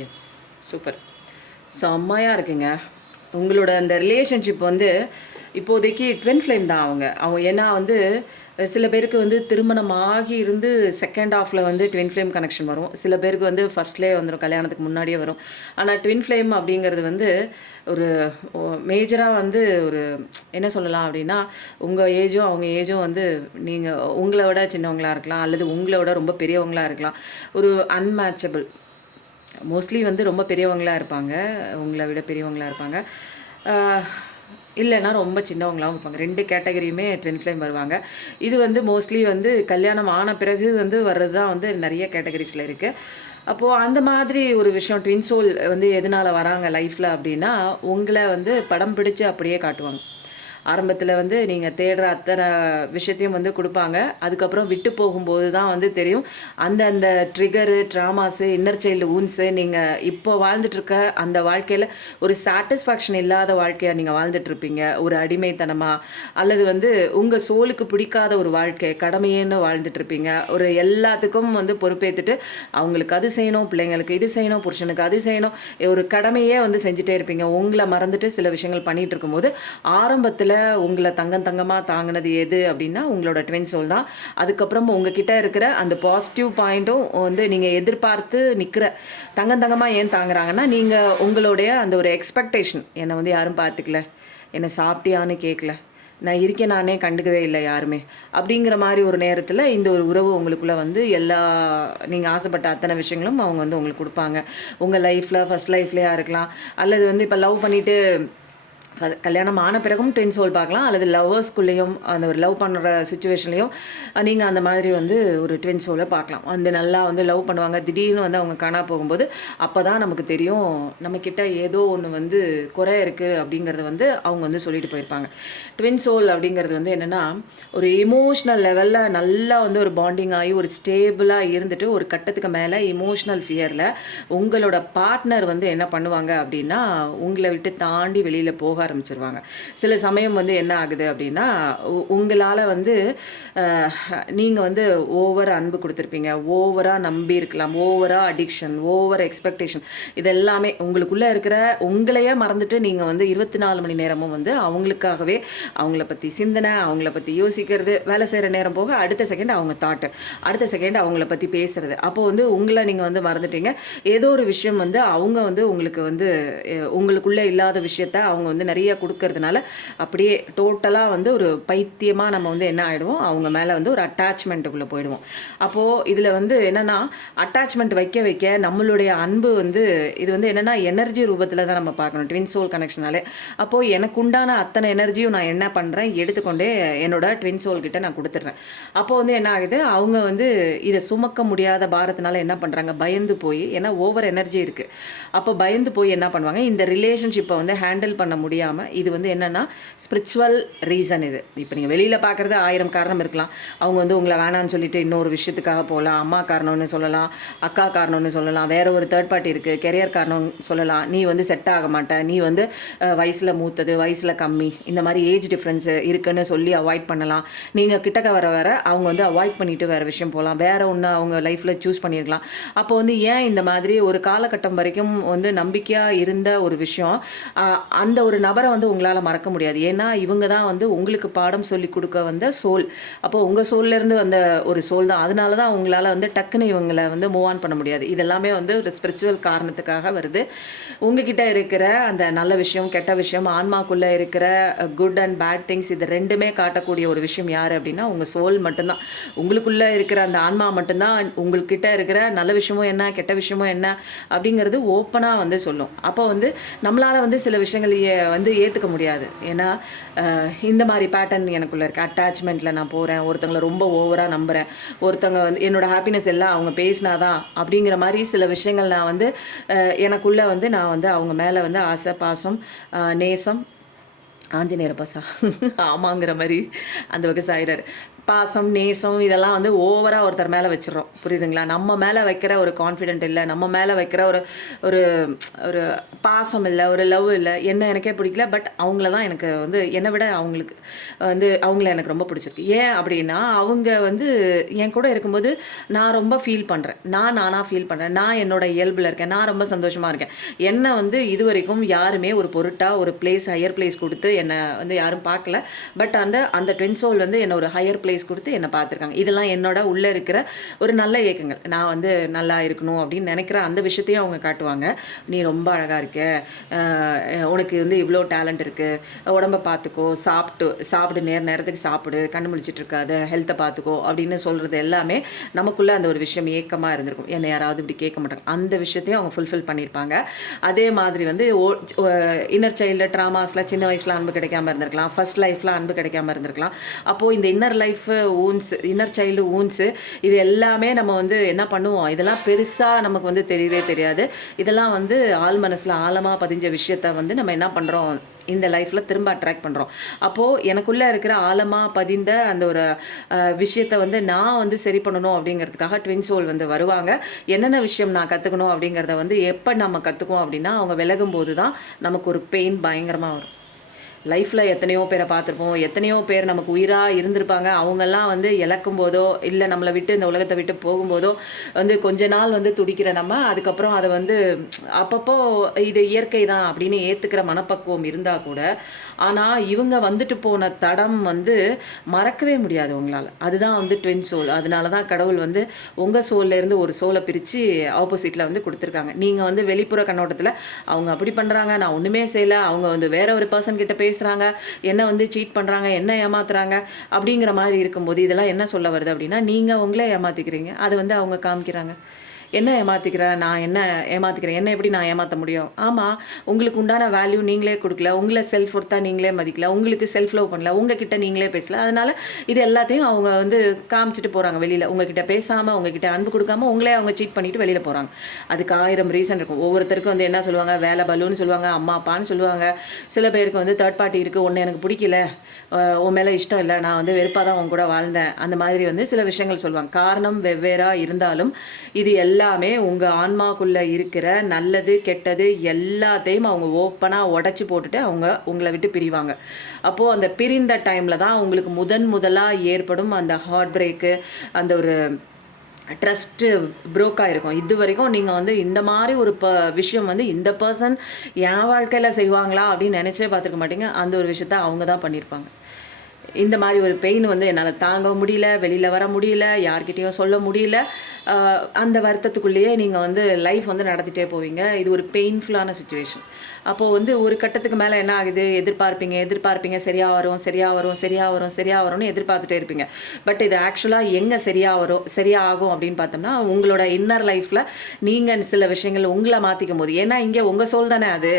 எஸ், சூப்பர், செம்மையாக இருக்குங்க. உங்களோட அந்த ரிலேஷன்ஷிப் வந்து இப்போதைக்கு ட்வின் ஃப்ளேம் தான் அவங்க ஏன்னா வந்து சில பேருக்கு வந்து திருமணம் ஆகி இருந்து செகண்ட் ஹாஃபில் வந்து ட்வின் ஃப்ளேம் கனெக்ஷன் வரும். சில பேருக்கு வந்து ஃபஸ்ட்லேயே வந்துடும், கல்யாணத்துக்கு முன்னாடியே வரும். ஆனால் ட்வின் ஃப்ளேம் அப்படிங்கிறது வந்து ஒரு மேஜராக வந்து ஒரு என்ன சொல்லலாம் அப்படின்னா, உங்கள் ஏஜும் அவங்க ஏஜும் வந்து நீங்கள் உங்களை விட சின்னவங்களாக இருக்கலாம், அல்லது உங்களை விட ரொம்ப பெரியவங்களாக இருக்கலாம். ஒரு அன்மேட்சபிள், மோஸ்ட்லி வந்து ரொம்ப பெரியவங்களாக இருப்பாங்க, உங்களை விட பெரியவங்களாக இருப்பாங்க, இல்லைன்னா ரொம்ப சின்னவங்களாகவும் இருப்பாங்க. 2 கேட்டகரியுமே ட்வின் ஃப்ளேம் வருவாங்க. இது வந்து மோஸ்ட்லி வந்து கல்யாணம் ஆன பிறகு வந்து வர்றது தான் வந்து நிறைய கேட்டகரிஸில் இருக்குது. அப்போது அந்த மாதிரி ஒரு விஷயம் ட்வின் சோல் வந்து எதனால் வராங்க லைஃப்பில் அப்படின்னா, உங்களை வந்து படம் பிடிச்சு அப்படியே காட்டுவாங்க. ஆரம்பத்தில் வந்து நீங்கள் தேடுற அத்தனை விஷயத்தையும் வந்து கொடுப்பாங்க. அதுக்கப்புறம் விட்டு போகும்போது தான் வந்து தெரியும் அந்த ட்ரிகரு, ட்ராமாஸு, இன்னர் சைல்டு ஊன்ஸு, நீங்கள் இப்போ வாழ்ந்துட்டுருக்க அந்த வாழ்க்கையில் ஒரு சாட்டிஸ்ஃபேக்ஷன் இல்லாத வாழ்க்கையாக நீங்கள் வாழ்ந்துட்டுருப்பீங்க. ஒரு அடிமைத்தனமாக, அல்லது வந்து உங்கள் சோலுக்கு பிடிக்காத ஒரு வாழ்க்கை, கடமையேன்னு வாழ்ந்துட்டுருப்பீங்க. ஒரு எல்லாத்துக்கும் வந்து பொறுப்பேற்றுட்டு அவங்களுக்கு அது செய்யணும், பிள்ளைங்களுக்கு இது செய்யணும், புருஷனுக்கு அது செய்யணும், ஒரு கடமையே வந்து செஞ்சுட்டே இருப்பீங்க. உங்களை மறந்துட்டு சில விஷயங்கள் பண்ணிகிட்டு இருக்கும்போது ஆரம்பத்தில் உங்களை தங்கமாக தாங்கினது எது அப்படின்னா உங்களோட ட்வின் சோல் தான். அதுக்கப்புறம் உங்ககிட்ட இருக்கிற அந்த பாசிட்டிவ் பாயிண்ட்டும் வந்து நீங்கள் எதிர்பார்த்து நிற்கிற தங்கமாக ஏன் தாங்குறாங்கன்னா, நீங்கள் உங்களுடைய அந்த ஒரு எக்ஸ்பெக்டேஷன், என்னை வந்து யாரும் பார்த்துக்கல, என்னை சாப்பிட்டியான்னு கேட்கல, நான் இருக்கேன் நானே கண்டுக்கவே இல்லை யாருமே அப்படிங்கிற மாதிரி ஒரு நேரத்தில் இந்த ஒரு உறவு உங்களுக்குள்ளே வந்து எல்லா நீங்கள் ஆசைப்பட்ட அத்தனை விஷயங்களும் அவங்க வந்து உங்களுக்கு கொடுப்பாங்க. உங்கள் லைஃப்பில் ஃபஸ்ட் லைஃப்லேயா இருக்கலாம், அல்லது வந்து இப்போ லவ் பண்ணிவிட்டு கல்யாணம் ஆன பிறகும் ட்வின் சோல் பார்க்கலாம், அல்லது லவ்வர்ஸ்குள்ளேயும் அந்த ஒரு லவ் பண்ணுற சுச்சுவேஷன்லேயும் நீங்கள் அந்த மாதிரி வந்து ஒரு ட்வின் சோலை பார்க்கலாம். வந்து நல்லா வந்து லவ் பண்ணுவாங்க, திடீர்னு வந்து அவங்க காணா போகும்போது அப்போ தான் நமக்கு தெரியும் நம்மக்கிட்ட ஏதோ ஒன்று வந்து குறை இருக்குது அப்படிங்கிறத வந்து அவங்க வந்து சொல்லிட்டு போயிருப்பாங்க. ட்வின் சோல் அப்படிங்கிறது வந்து என்னென்னா, ஒரு இமோஷ்னல் லெவலில் நல்லா வந்து ஒரு பாண்டிங் ஆகி ஒரு ஸ்டேபிளாக இருந்துட்டு ஒரு கட்டத்துக்கு மேலே இமோஷ்னல் ஃபியரில் உங்களோட பார்ட்னர் வந்து என்ன பண்ணுவாங்க அப்படின்னா, உங்களை விட்டு தாண்டி வெளியில் போக ஆரம்பிச்சிருவாங்க. சில சமயம் வந்து என்ன ஆகுது அப்படின்னா, உங்களால் வந்து நீங்கள் வந்து ஓவர் அன்பு கொடுத்துருப்பீங்க, ஓவராக நம்பி இருக்கலாம், ஓவராக அடிக்ஷன், ஓவர் எக்ஸ்பெக்டேஷன், இதெல்லாமே உங்களுக்குள்ளே இருக்கிற உங்களையே மறந்துட்டு நீங்கள் வந்து 24 மணி நேரமும் வந்து அவங்களுக்காகவே அவங்கள பற்றி சிந்தனை, அவங்கள பற்றி யோசிக்கிறது, வேலை செய்கிற நேரம் போக அடுத்த செகண்ட் அவங்க தாட்டு, அடுத்த செகண்ட் அவங்கள பற்றி பேசுகிறது. அப்போது வந்து உங்களை நீங்கள் வந்து மறந்துட்டீங்க. ஏதோ ஒரு விஷயம் வந்து அவங்க வந்து உங்களுக்கு வந்து உங்களுக்குள்ளே இல்லாத விஷயத்த அவங்க வந்து நிறைய கொடுக்கறதுனால அப்படியே டோட்டலாக வந்து ஒரு பைத்தியமாக நம்ம வந்து என்ன ஆகிடுவோம், அவங்க மேலே வந்து ஒரு அட்டாச்மெண்ட்டுக்குள்ளே போயிடுவோம். அப்போது இதில் வந்து என்னென்னா அட்டாச்மெண்ட் வைக்க வைக்க நம்மளுடைய அன்பு வந்து இது வந்து என்னென்னா எனர்ஜி ரூபத்தில் தான் நம்ம பார்க்கணும் ட்வின் சோல் கனெக்ஷனாலே. அப்போது எனக்கு உண்டான அத்தனை எனர்ஜியும் நான் என்ன பண்ணுறேன், எடுத்துக்கொண்டே என்னோட ட்வின் சோல் கிட்ட நான் கொடுத்துட்றேன். அப்போ வந்து என்ன ஆகுது, அவங்க வந்து இதை சுமக்க முடியாத பாரத்தினால என்ன பண்ணுறாங்க, பயந்து போய், ஏன்னா ஓவர் எனர்ஜி இருக்குது. அப்போ பயந்து போய் என்ன பண்ணுவாங்க, இந்த ரிலேஷன்ஷிப்பை வந்து ஹேண்டில் பண்ண முடியாமல், இது வந்து என்னென்னா ஸ்பிரிச்சுவல் ரீசன் இது. இப்போ நீங்கள் வெளியில் பார்க்குறது 1000 காரணம் இருக்கலாம். அவங்க வந்து உங்களை வேணான்னு சொல்லிட்டு இன்னொரு விஷயத்துக்காக போகலாம், அம்மா காரணம்னு சொல்லலாம், அக்கா காரணம்னு சொல்லலாம், வேற ஒரு தேர்ட் பார்ட்டி இருக்குது, கெரியர் காரணம் சொல்லலாம், நீ வந்து செட் ஆக மாட்ட, நீ வந்து வயசில் மூத்தது, வயசில் கம்மி, இந்த மாதிரி ஏஜ் டிஃப்ரென்ஸ் இருக்குன்னு சொல்லி அவாய்ட் பண்ணலாம். நீங்கள் கிட்டக்க வர வர அவங்க வந்து அவாய்ட் பண்ணிவிட்டு வேறு விஷயம் போகலாம், வேறு ஒன்று அவங்க லைஃப்பில் சூஸ் பண்ணியிருக்கலாம். அப்போ வந்து ஏன் இந்த மாதிரி ஒரு காலகட்டம் வரைக்கும் வந்து நம்பிக்கையாக இருந்த ஒரு விஷயம், அந்த ஒரு நபரை வந்து உங்களால் மறக்க முடியாது. ஏன்னா இவங்க தான் வந்து உங்களுக்கு பாடம் சொல்லி கொடுக்க வந்த சோல். அப்போ உங்கள் சோல்லேருந்து வந்த ஒரு சோல் தான். அதனால தான் உங்களால் வந்து டக்குன்னு இவங்களை வந்து மூவ் ஆன் பண்ண முடியாது. இதெல்லாமே வந்து ஒரு ஸ்பிரிச்சுவல் காரணத்துக்காக வருது. உங்ககிட்ட இருக்கிற அந்த நல்ல விஷயம், கெட்ட விஷயம், ஆன்மாக்குள்ளே இருக்கிற குட் அண்ட் பேட் திங்ஸ், இது ரெண்டுமே காட்டக்கூடிய ஒரு விஷயம் யார் அப்படின்னா உங்கள் சோல் மட்டும்தான். உங்களுக்குள்ளே இருக்கிற அந்த ஆன்மா மட்டும்தான் உங்கள்கிட்ட இருக்கிற நல்ல விஷயமும் என்ன, கெட்ட விஷயமும் என்ன அப்படிங்கிறது ஓப்பனாக வந்து சொல்லும். அப்போ வந்து நம்மளால் வந்து சில விஷயங்கள் வந்து ஏற்றுக்க முடியாது. ஏன்னா இந்த மாதிரி பேட்டர்ன் எனக்குள்ளே இருக்குது. அட்டாச்மெண்ட்டில் நான் போகிறேன், ஒருத்தங்களை ரொம்ப ஓவராக நம்புகிறேன், ஒருத்தங்க வந்து என்னோடய ஹாப்பினஸ் எல்லாம் அவங்க பேசினாதான் அப்படிங்கிற மாதிரி சில விஷயங்கள் நான் வந்து எனக்குள்ளே வந்து நான் வந்து அவங்க மேலே வந்து ஆசை, பாசம், நேசம், ஆஞ்சநேயர் பாசா ஆமாங்கிற மாதிரி அந்த வகை சாயிறார், பாசம், நேசம் இதெல்லாம் வந்து ஓவராக ஒருத்தர் மேலே வச்சிடறோம். புரியுதுங்களா? நம்ம மேலே வைக்கிற ஒரு கான்ஃபிடென்ட் இல்லை, நம்ம மேலே வைக்கிற ஒரு ஒரு ஒரு பாசம் இல்லை, ஒரு லவ் இல்லை. என்ன எனக்கே பிடிக்கல, பட் அவங்கள தான் எனக்கு வந்து என்னை விட அவங்களுக்கு வந்து அவங்கள எனக்கு ரொம்ப பிடிச்சிருக்கு. ஏன் அப்படின்னா அவங்க வந்து என் கூட இருக்கும்போது நான் ரொம்ப ஃபீல் பண்ணுறேன், நானாக ஃபீல் பண்ணுறேன், நான் என்னோட இயல்பில் இருக்கேன், நான் ரொம்ப சந்தோஷமாக இருக்கேன். என்னை வந்து இது வரைக்கும் யாருமே ஒரு பொருட்டாக ஒரு பிளேஸ், ஹையர் பிளேஸ் கொடுத்து என்னை வந்து யாரும் பார்க்கல. பட் அந்த ட்வின் சோல் வந்து என்னை ஒரு ஹையர் பிளேஸ் கொடுத்து என்னை பார்த்துருக்காங்க. இதெல்லாம் என்னோட உள்ளே இருக்கிற ஒரு நல்ல இயக்கங்கள். நான் வந்து நல்லா இருக்கணும் அப்படின்னு நினைக்கிற அந்த விஷயத்தையும் அவங்க காட்டுவாங்க. நீ ரொம்ப அழகாக இருக்க, உனக்கு வந்து இவ்வளோ டேலண்ட் இருக்குது, உடம்பை பார்த்துக்கோ, சாப்பிடு, நேரத்துக்கு சாப்பிடு, கண்ணு முழிச்சிட்டு இருக்காது, ஹெல்த்தை பார்த்துக்கோ அப்படின்னு சொல்கிறது எல்லாமே நமக்குள்ளே அந்த ஒரு விஷயம் ஏக்கமாக இருந்திருக்கும். என்னை யாராவது இப்படி கேட்க மாட்டாங்க, அந்த விஷயத்தையும் அவங்க ஃபுல்ஃபில் பண்ணியிருப்பாங்க. அதே மாதிரி வந்து இன்னர் சைல்டு ட்ராமாஸில் சின்ன வயசில் அன்பு கிடைக்காம இருந்திருக்கலாம், ஃபர்ஸ்ட் லைஃப்பில் அன்பு கிடைக்காம இருந்திருக்கலாம். அப்போது இந்த inner life wounds, inner child wounds, இது எல்லாமே நம்ம வந்து என்ன பண்ணுவோம், இதெல்லாம் பெருசாக நமக்கு வந்து தெரியவே தெரியாது. இதெல்லாம் வந்து ஆள் மனசில் ஆழமாக பதிஞ்ச விஷயத்த வந்து நம்ம என்ன பண்ணுறோம், இந்த லைஃப்பில் திரும்ப அட்ராக்ட் பண்ணுறோம். அப்போது எனக்குள்ளே இருக்கிற ஆழமாக பதிந்த அந்த ஒரு விஷயத்தை வந்து நான் வந்து சரி பண்ணணும் அப்படிங்கிறதுக்காக ட்வின் சோல் வந்து வருவாங்க. என்னென்ன விஷயம் நான் கற்றுக்கணும் அப்படிங்கிறத வந்து எப்போ நம்ம கற்றுக்குவோம் அப்படின்னா அவங்க விலகும் போது தான் நமக்கு ஒரு பெயின் பயங்கரமாக வரும். லைஃப்பில் எத்தனையோ பேரை பார்த்துருப்போம், எத்தனையோ பேர் நமக்கு உயிராக இருந்திருப்பாங்க. அவங்கெல்லாம் வந்து இழக்கும் போதோ இல்லை நம்மளை விட்டு இந்த உலகத்தை விட்டு போகும்போதோ வந்து கொஞ்ச நாள் வந்து துடிக்கிற நம்ம அதுக்கப்புறம் அதை வந்து அப்பப்போ இது இயற்கை தான் அப்படின்னு ஏற்றுக்கிற மனப்பக்குவம் இருந்தால் கூட, ஆனால் இவங்க வந்துட்டு போன தடம் வந்து மறக்கவே முடியாது உங்களால். அதுதான் வந்து ட்வின் சோல். அதனால தான் கடவுள் வந்து உங்கள் சோல்லேருந்து ஒரு சோலை பிரித்து ஆப்போசிட்டில் வந்து கொடுத்துருக்காங்க. நீங்கள் வந்து வெளிப்புற கண்ணோட்டத்தில் அவங்க அப்படி பண்ணுறாங்க, நான் ஒன்றுமே செய்யலை, அவங்க வந்து வேற ஒரு பர்சன் கிட்ட பேசுகிறாங்க, என்ன வந்து சீட் பண்ணுறாங்க, என்ன ஏமாத்துறாங்க அப்படிங்கிற மாதிரி இருக்கும்போது இதெல்லாம் என்ன சொல்ல வருது அப்படின்னா நீங்கள் உங்களே ஏமாற்றிக்கிறீங்க, அதை வந்து அவங்க காமிக்கிறாங்க. என்ன ஏமாற்றிக்கிறேன், நான் என்ன ஏமாற்றிக்கிறேன், என்ன எப்படி நான் ஏமாற்ற முடியும்? ஆமாம், உங்களுக்கு உண்டான வேல்யூ நீங்களே கொடுக்கல, உங்களை செல்ஃப் ஒர்த்தாக நீங்களே மதிக்கல, உங்களுக்கு செல்ஃப் லவ் பண்ணல, உங்ககிட்ட நீங்களே பேசல. அதனால் இது எல்லாத்தையும் அவங்க வந்து காமிச்சிட்டு போகிறாங்க வெளியில். உங்ககிட்ட பேசாமல், உங்ககிட்ட அன்பு கொடுக்காம உங்களே அவங்க சீட் பண்ணிவிட்டு வெளியில் போகிறாங்க. அதுக்கு 1000 ரீசன் இருக்கும். ஒவ்வொருத்தருக்கும் வந்து என்ன சொல்லுவாங்க, வேலை பலூன்னு சொல்லுவாங்க, அம்மா அப்பான்னு சொல்லுவாங்க. சில பேருக்கு வந்து தேர்ட் பார்ட்டி இருக்குது, ஒன்று எனக்கு பிடிக்கல, உன் மேலே இஷ்டம் இல்லை, நான் வந்து வெறுப்பாக தான் உன் கூட வாழ்ந்தேன், அந்த மாதிரி வந்து சில விஷயங்கள் சொல்லுவாங்க. காரணம் வெவ்வேறாக இருந்தாலும் இது எல்லாமே உங்கள் ஆன்மாக்குள்ளே இருக்கிற நல்லது கெட்டது எல்லாத்தையும் அவங்க ஓப்பனாக உடச்சி போட்டுட்டு அவங்க உங்களை விட்டு பிரிவாங்க. அப்போது அந்த பிரிந்த டைமில் தான் உங்களுக்கு முதலாக ஏற்படும் அந்த ஹார்ட் பிரேக்கு, அந்த ஒரு ட்ரஸ்ட்டு ப்ரோக் ஆகிருக்கும். இது வரைக்கும் நீங்கள் வந்து இந்த மாதிரி ஒரு விஷயம் வந்து இந்த பர்சன் என் வாழ்க்கையில் செய்வாங்களா அப்படின்னு நினச்சே பார்த்துருக்க மாட்டீங்க. அந்த ஒரு விஷயத்த அவங்க தான் பண்ணியிருப்பாங்க. இந்த மாதிரி ஒரு பெயின் வந்து என்னால் தாங்க முடியல, வெளியில் வர முடியல, யார்கிட்டையும் சொல்ல முடியல, அந்த வருத்தத்துக்குள்ளேயே நீங்கள் வந்து லைஃப் வந்து நடத்திட்டே போவீங்க. இது ஒரு பெயின்ஃபுல்லான சிச்சுவேஷன். அப்போது வந்து ஒரு கட்டத்துக்கு மேலே என்ன ஆகுது, எதிர்பார்ப்பீங்க சரியா வரும், சரியா வரும், சரியா வரும், சரியா வரும்னு எதிர்பார்த்துட்டே இருப்பீங்க. பட் இது ஆக்சுவலாக எங்கே சரியா வரும், சரியா ஆகும் அப்படின்னு பார்த்தோம்னா, உங்களோட இன்னர் லைஃப்பில் நீங்கள் சில விஷயங்கள் உங்களை மாற்றிக்கும் போது, ஏன்னா இங்கே உங்கள் சோல் தானே அது,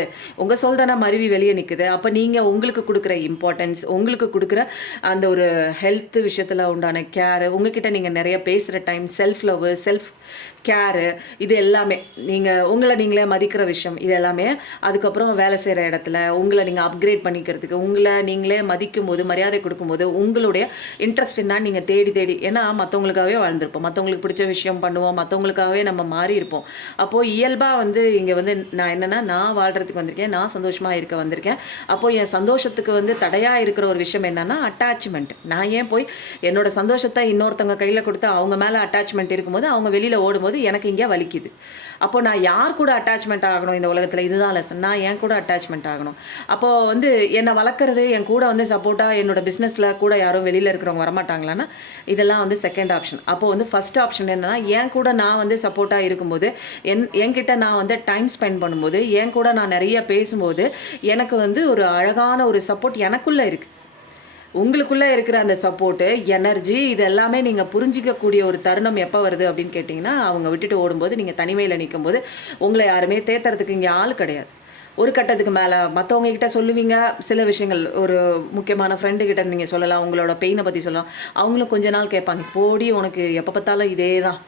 உங்கள் சோல் தானே மருவி வெளியே நிற்குது. அப்போ நீங்கள் உங்களுக்கு கொடுக்குற இம்பார்ட்டன்ஸ், உங்களுக்கு கொடுக்குற அந்த ஒரு ஹெல்த் விஷயத்தில் உண்டான கேரு, உங்ககிட்ட நீங்கள் நிறைய பேசுகிற டைம், செல்ஃப் லவ், செல்ஃப் கேரு, இது எல்லாமே நீங்கள் உங்களை நீங்களே மதிக்கிற விஷயம், இது எல்லாமே அதுக்கப்புறம் வேலை செய்கிற இடத்துல உங்களை நீங்கள் அப்கிரேட் பண்ணிக்கிறதுக்கு, உங்களை நீங்களே மதிக்கும் போது, மரியாதை கொடுக்கும்போது, உங்களுடைய இன்ட்ரெஸ்ட் என்னான்னு நீங்கள் தேடி தேடி, ஏன்னா மற்றவங்களுக்காகவே வாழ்ந்திருப்போம், மற்றவங்களுக்கு பிடிச்ச விஷயம் பண்ணுவோம், மற்றவங்களுக்காகவே நம்ம மாறி இருப்போம். அப்போது இயல்பாக வந்து இங்கே வந்து நான் என்னென்னா, நான் வாழ்கிறதுக்கு வந்திருக்கேன், நான் சந்தோஷமாக இருக்க வந்திருக்கேன். அப்போது என் சந்தோஷத்துக்கு வந்து தடையாக இருக்கிற ஒரு விஷயம் என்னென்னா அட்டாச்மெண்ட். நான் ஏன் போய் என்னோட சந்தோஷத்தை இன்னொருத்தவங்க கையில் கொடுத்து அவங்க மேலே அட்டாச்மெண்ட் இருக்கும்போது அவங்க வெளியில் ஓடும்போது எனக்கு இங்கே வலிக்குது. அப்போ நான் யார் கூட அட்டாச்மெண்ட் ஆகணும் இந்த உலகத்தில்? இதுதான் லெசன். நான் என் கூட அட்டாச்மெண்ட் ஆகணும். அப்போது வந்து என்னை வளர்க்குறது, என் கூட வந்து சப்போர்ட்டாக என்னோட பிஸ்னஸில் கூட யாரும் வெளியில் இருக்கிறவங்க வரமாட்டாங்களான்னா, இதெல்லாம் வந்து செகண்ட் ஆப்ஷன். அப்போது வந்து ஃபஸ்ட் ஆப்ஷன் என்னன்னா, என் கூட நான் வந்து சப்போர்ட்டாக இருக்கும்போது, என்கிட்ட நான் வந்து டைம் ஸ்பெண்ட் பண்ணும்போது, என் கூட நான் நிறைய பேசும்போது, எனக்கு வந்து ஒரு அழகான ஒரு சப்போர்ட் எனக்குள்ளே இருக்குது. உங்களுக்குள்ளே இருக்கிற அந்த சப்போர்ட்டு, எனர்ஜி, இது எல்லாமே நீங்கள் புரிஞ்சிக்கக்கூடிய ஒரு தருணம் எப்போ வருது அப்படின்னு கேட்டிங்கன்னா, அவங்க விட்டுட்டு ஓடும்போது, நீங்கள் தனிமையில் நிற்கும்போது, உங்களை யாருமே தேத்துறதுக்கு இங்கே ஆள் கிடையாது. ஒரு கட்டத்துக்கு மேலே மற்றவங்க கிட்ட சொல்லுவீங்க சில விஷயங்கள், ஒரு முக்கியமான ஃப்ரெண்டு கிட்ட நீங்கள் சொல்லலாம், உங்களோட பெயினை பற்றி சொல்லலாம். அவங்களும் கொஞ்ச நாள் கேட்பாங்க, போடி உனக்கு எப்போ பார்த்தாலும் இதே தான்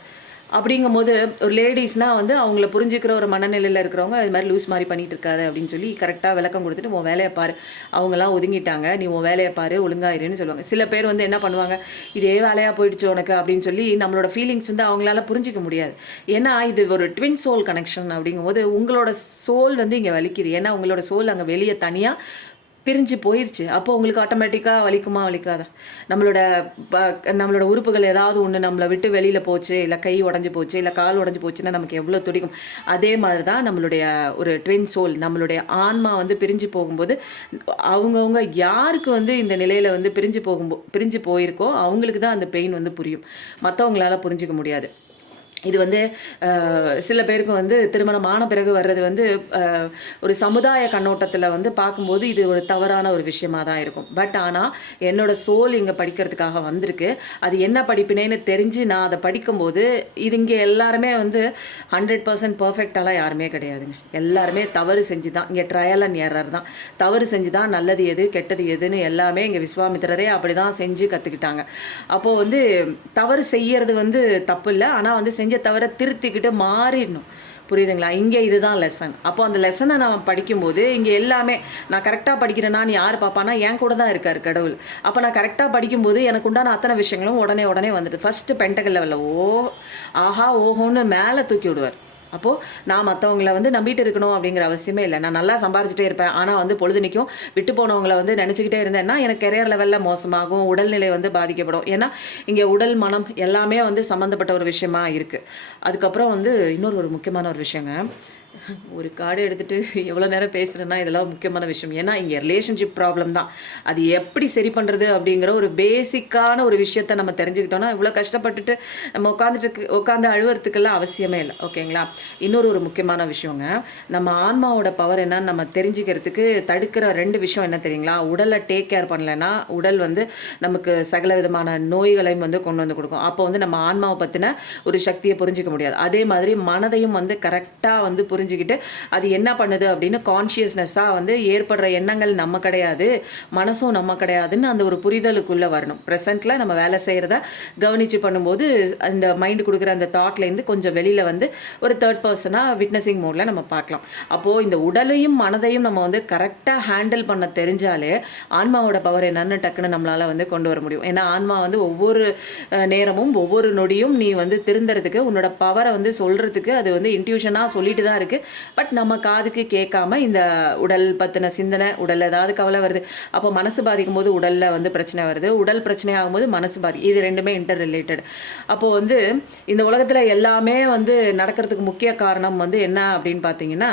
அப்படிங்கும்போது, ஒரு லேடிஸ்னால் வந்து அவங்கள புரிஞ்சுக்கிற ஒரு மனநிலையில் இருக்கிறவங்க இது மாதிரி லூஸ் மாதிரி பண்ணிகிட்டு இருக்காது அப்படின்னு சொல்லி கரெக்டாக விளக்கம் கொடுத்துட்டு, உன் வேலையை பாரு, அவங்களாம் ஒதுங்கிட்டாங்க, நீ உன் வேலையை பாரு, ஒழுங்காயிருன்னு சொல்லுவாங்க. சில பேர் வந்து என்ன பண்ணுவாங்க, இதே வேலையாக போயிடுச்சு உனக்கு அப்படின்னு சொல்லி நம்மளோட ஃபீலிங்ஸ் வந்து அவங்களால புரிஞ்சிக்க முடியாது. ஏன்னா இது ஒரு ட்வின் சோல் கனெக்ஷன். அப்படிங்கும்போது உங்களோட சோல் வந்து இங்கே வலிக்குது. ஏன்னா உங்களோட சோல் அங்கே வெளியே தனியாக பிரிஞ்சு போயிடுச்சு. அப்போ உங்களுக்கு ஆட்டோமேட்டிக்காக வலிக்குமா வலிக்காதா? நம்மளோட உறுப்புகள் ஏதாவது ஒன்று நம்மளை விட்டு வெளியில் போச்சு, இல்லை கை உடஞ்சி போச்சு, இல்லை கால் உடஞ்சி போச்சுன்னா நமக்கு எவ்வளோ துடிக்கும். அதே மாதிரி தான் நம்மளுடைய ஒரு ட்வின் சோல், நம்மளுடைய ஆன்மா வந்து பிரிஞ்சு போகும்போது, அவங்கவுங்க யாருக்கு வந்து இந்த நிலையில் வந்து பிரிஞ்சு போயிருக்கோ அவங்களுக்கு தான் அந்த பெயின் வந்து புரியும். மற்றவங்களால புரிஞ்சிக்க முடியாது. இது வந்து சில பேருக்கு வந்து திருமணமான பிறகு வர்றது வந்து ஒரு சமுதாய கண்ணோட்டத்தில் வந்து பார்க்கும்போது இது ஒரு தவறான ஒரு விஷயமாக தான் இருக்கும். பட் ஆனால் என்னோடய சோல் இங்கே படிக்கிறதுக்காக வந்திருக்கு. அது என்ன படிப்பினேன்னு தெரிஞ்சு நான் அதை படிக்கும்போது, இது இங்கே எல்லாருமே வந்து 100% பர்ஃபெக்டாலாம் யாருமே கிடையாதுங்க. எல்லாருமே தவறு செஞ்சு தான், இங்கே ட்ரையல் அண்ட் எரர் தான். தவறு செஞ்சு தான் நல்லது எது கெட்டது எதுன்னு எல்லாமே இங்கே விஸ்வாமித்திரரே அப்படி தான் செஞ்சு கற்றுக்கிட்டாங்க. அப்போது வந்து தவறு செய்யறது வந்து தப்பு இல்லை, ஆனால் வந்து செஞ்ச தவிர திருத்திக்கிட்டு மாறிடணும். புரியுதுங்களா? இங்கே இதுதான் லெசன். அப்போ அந்த லெசனை நான் படிக்கும்போது இங்கே எல்லாமே நான் கரெக்டாக படிக்கிறேன்னான்னு யார் பார்ப்பானா, என் கூட தான் இருக்கார் கடவுள். அப்போ நான் கரெக்டாக படிக்கும்போது எனக்கு உண்டான அத்தனை விஷயங்களும் உடனே வந்துட்டு ஃபஸ்ட்டு பென்டகல் லெவலில் ஆஹா ஓஹோன்னு மேலே தூக்கி விடுவார். அப்போது நான் மற்றவங்கள வந்து நம்பிட்டு இருக்கணும் அப்படிங்கிற அவசியமே இல்லை. நான் நல்லா சம்பாரிச்சிட்டே இருப்பேன், ஆனால் வந்து பொழுதுனிக்கும் விட்டு போனவங்களை வந்து நினச்சிக்கிட்டே இருந்தேன்னா எனக்கு கெரியர் லெவலில் மோசமாகும், உடல்நிலை வந்து பாதிக்கப்படும். ஏன்னா இங்கே உடல் மனம் எல்லாமே வந்து சம்மந்தப்பட்ட ஒரு விஷயமா இருக்குது. அதுக்கப்புறம் வந்து இன்னொரு முக்கியமான ஒரு விஷயங்க, ஒரு கார்டு எடுத்துகிட்டு எவ்வளோ நேரம் பேசுகிறேன்னா இதெல்லாம் முக்கியமான விஷயம். ஏன்னா இங்கே ரிலேஷன்ஷிப் ப்ராப்ளம் தான். அது எப்படி சரி பண்ணுறது அப்படிங்கிற ஒரு பேசிக்கான ஒரு விஷயத்தை நம்ம தெரிஞ்சுக்கிட்டோன்னா இவ்வளோ கஷ்டப்பட்டுட்டு நம்ம உட்காந்து அழுவுறதுக்கெல்லாம் அவசியமே இல்லை. ஓகேங்களா? இன்னொரு முக்கியமான விஷயங்க, நம்ம ஆன்மாவோட பவர் என்னன்னு நம்ம தெரிஞ்சுக்கிறதுக்கு தடுக்கிற 2 விஷயம் என்ன தெரியுங்களா? உடலை டேக் கேர் பண்ணலைன்னா உடல் வந்து நமக்கு சகல விதமான நோய்களையும் வந்து கொண்டு வந்து கொடுக்கும். அப்போ வந்து நம்ம ஆன்மாவை பற்றின ஒரு சக்தியை புரிஞ்சிக்க முடியாது. அதே மாதிரி மனதையும் வந்து கரெக்டாக வந்து புரிஞ்சுக்கிட்டு அது என்ன பண்ணுது அப்படின்னு கான்ஷியஸ்னஸாக வந்து ஏற்படுற எண்ணங்கள் நம்ம கிடையாது, மனசும் நம்ம கிடையாதுன்னு அந்த ஒரு புரிதலுக்குள்ளே வரணும். ப்ரெசென்ட்டில் நம்ம வேலை செய்கிறத கவனித்து பண்ணும்போது அந்த மைண்டு கொடுக்குற அந்த தாட்லேருந்து கொஞ்சம் வெளியில் வந்து ஒரு தேர்ட் பர்சனாக விட்னஸிங் மோடில் நம்ம பார்க்கலாம். அப்போது இந்த உடலையும் மனதையும் நம்ம வந்து கரெக்டாக ஹேண்டில் பண்ண தெரிஞ்சாலே ஆன்மாவோட பவர் என்னன்னு டக்குன்னு நம்மளால் வந்து கொண்டு வர முடியும். ஏன்னா ஆன்மா வந்து ஒவ்வொரு நேரமும் ஒவ்வொரு நொடியும் நீ வந்து திருந்துறதுக்கு உன்னோட பவரை வந்து சொல்கிறதுக்கு அது வந்து இன்ட்யூஷனாக சொல்லிட்டு தான் இருக்குது. பட் நம்ம காதுக்கு கேட்காம இந்த உடல் பற்றின சிந்தனை, உடல் ஏதாவது கவலை வருது, அப்போ மனசு பாதிக்கும் போது உடலில் வந்து பிரச்சனை வருது, உடல் பிரச்சனை ஆகும்போது மனசு இது 2மே இன்டர் ரிலேட்டட். அப்போது வந்து இந்த உலகத்தில் எல்லாமே வந்து நடக்கிறதுக்கு முக்கிய காரணம் வந்து என்ன அப்படின்னு பார்த்தீங்கன்னா,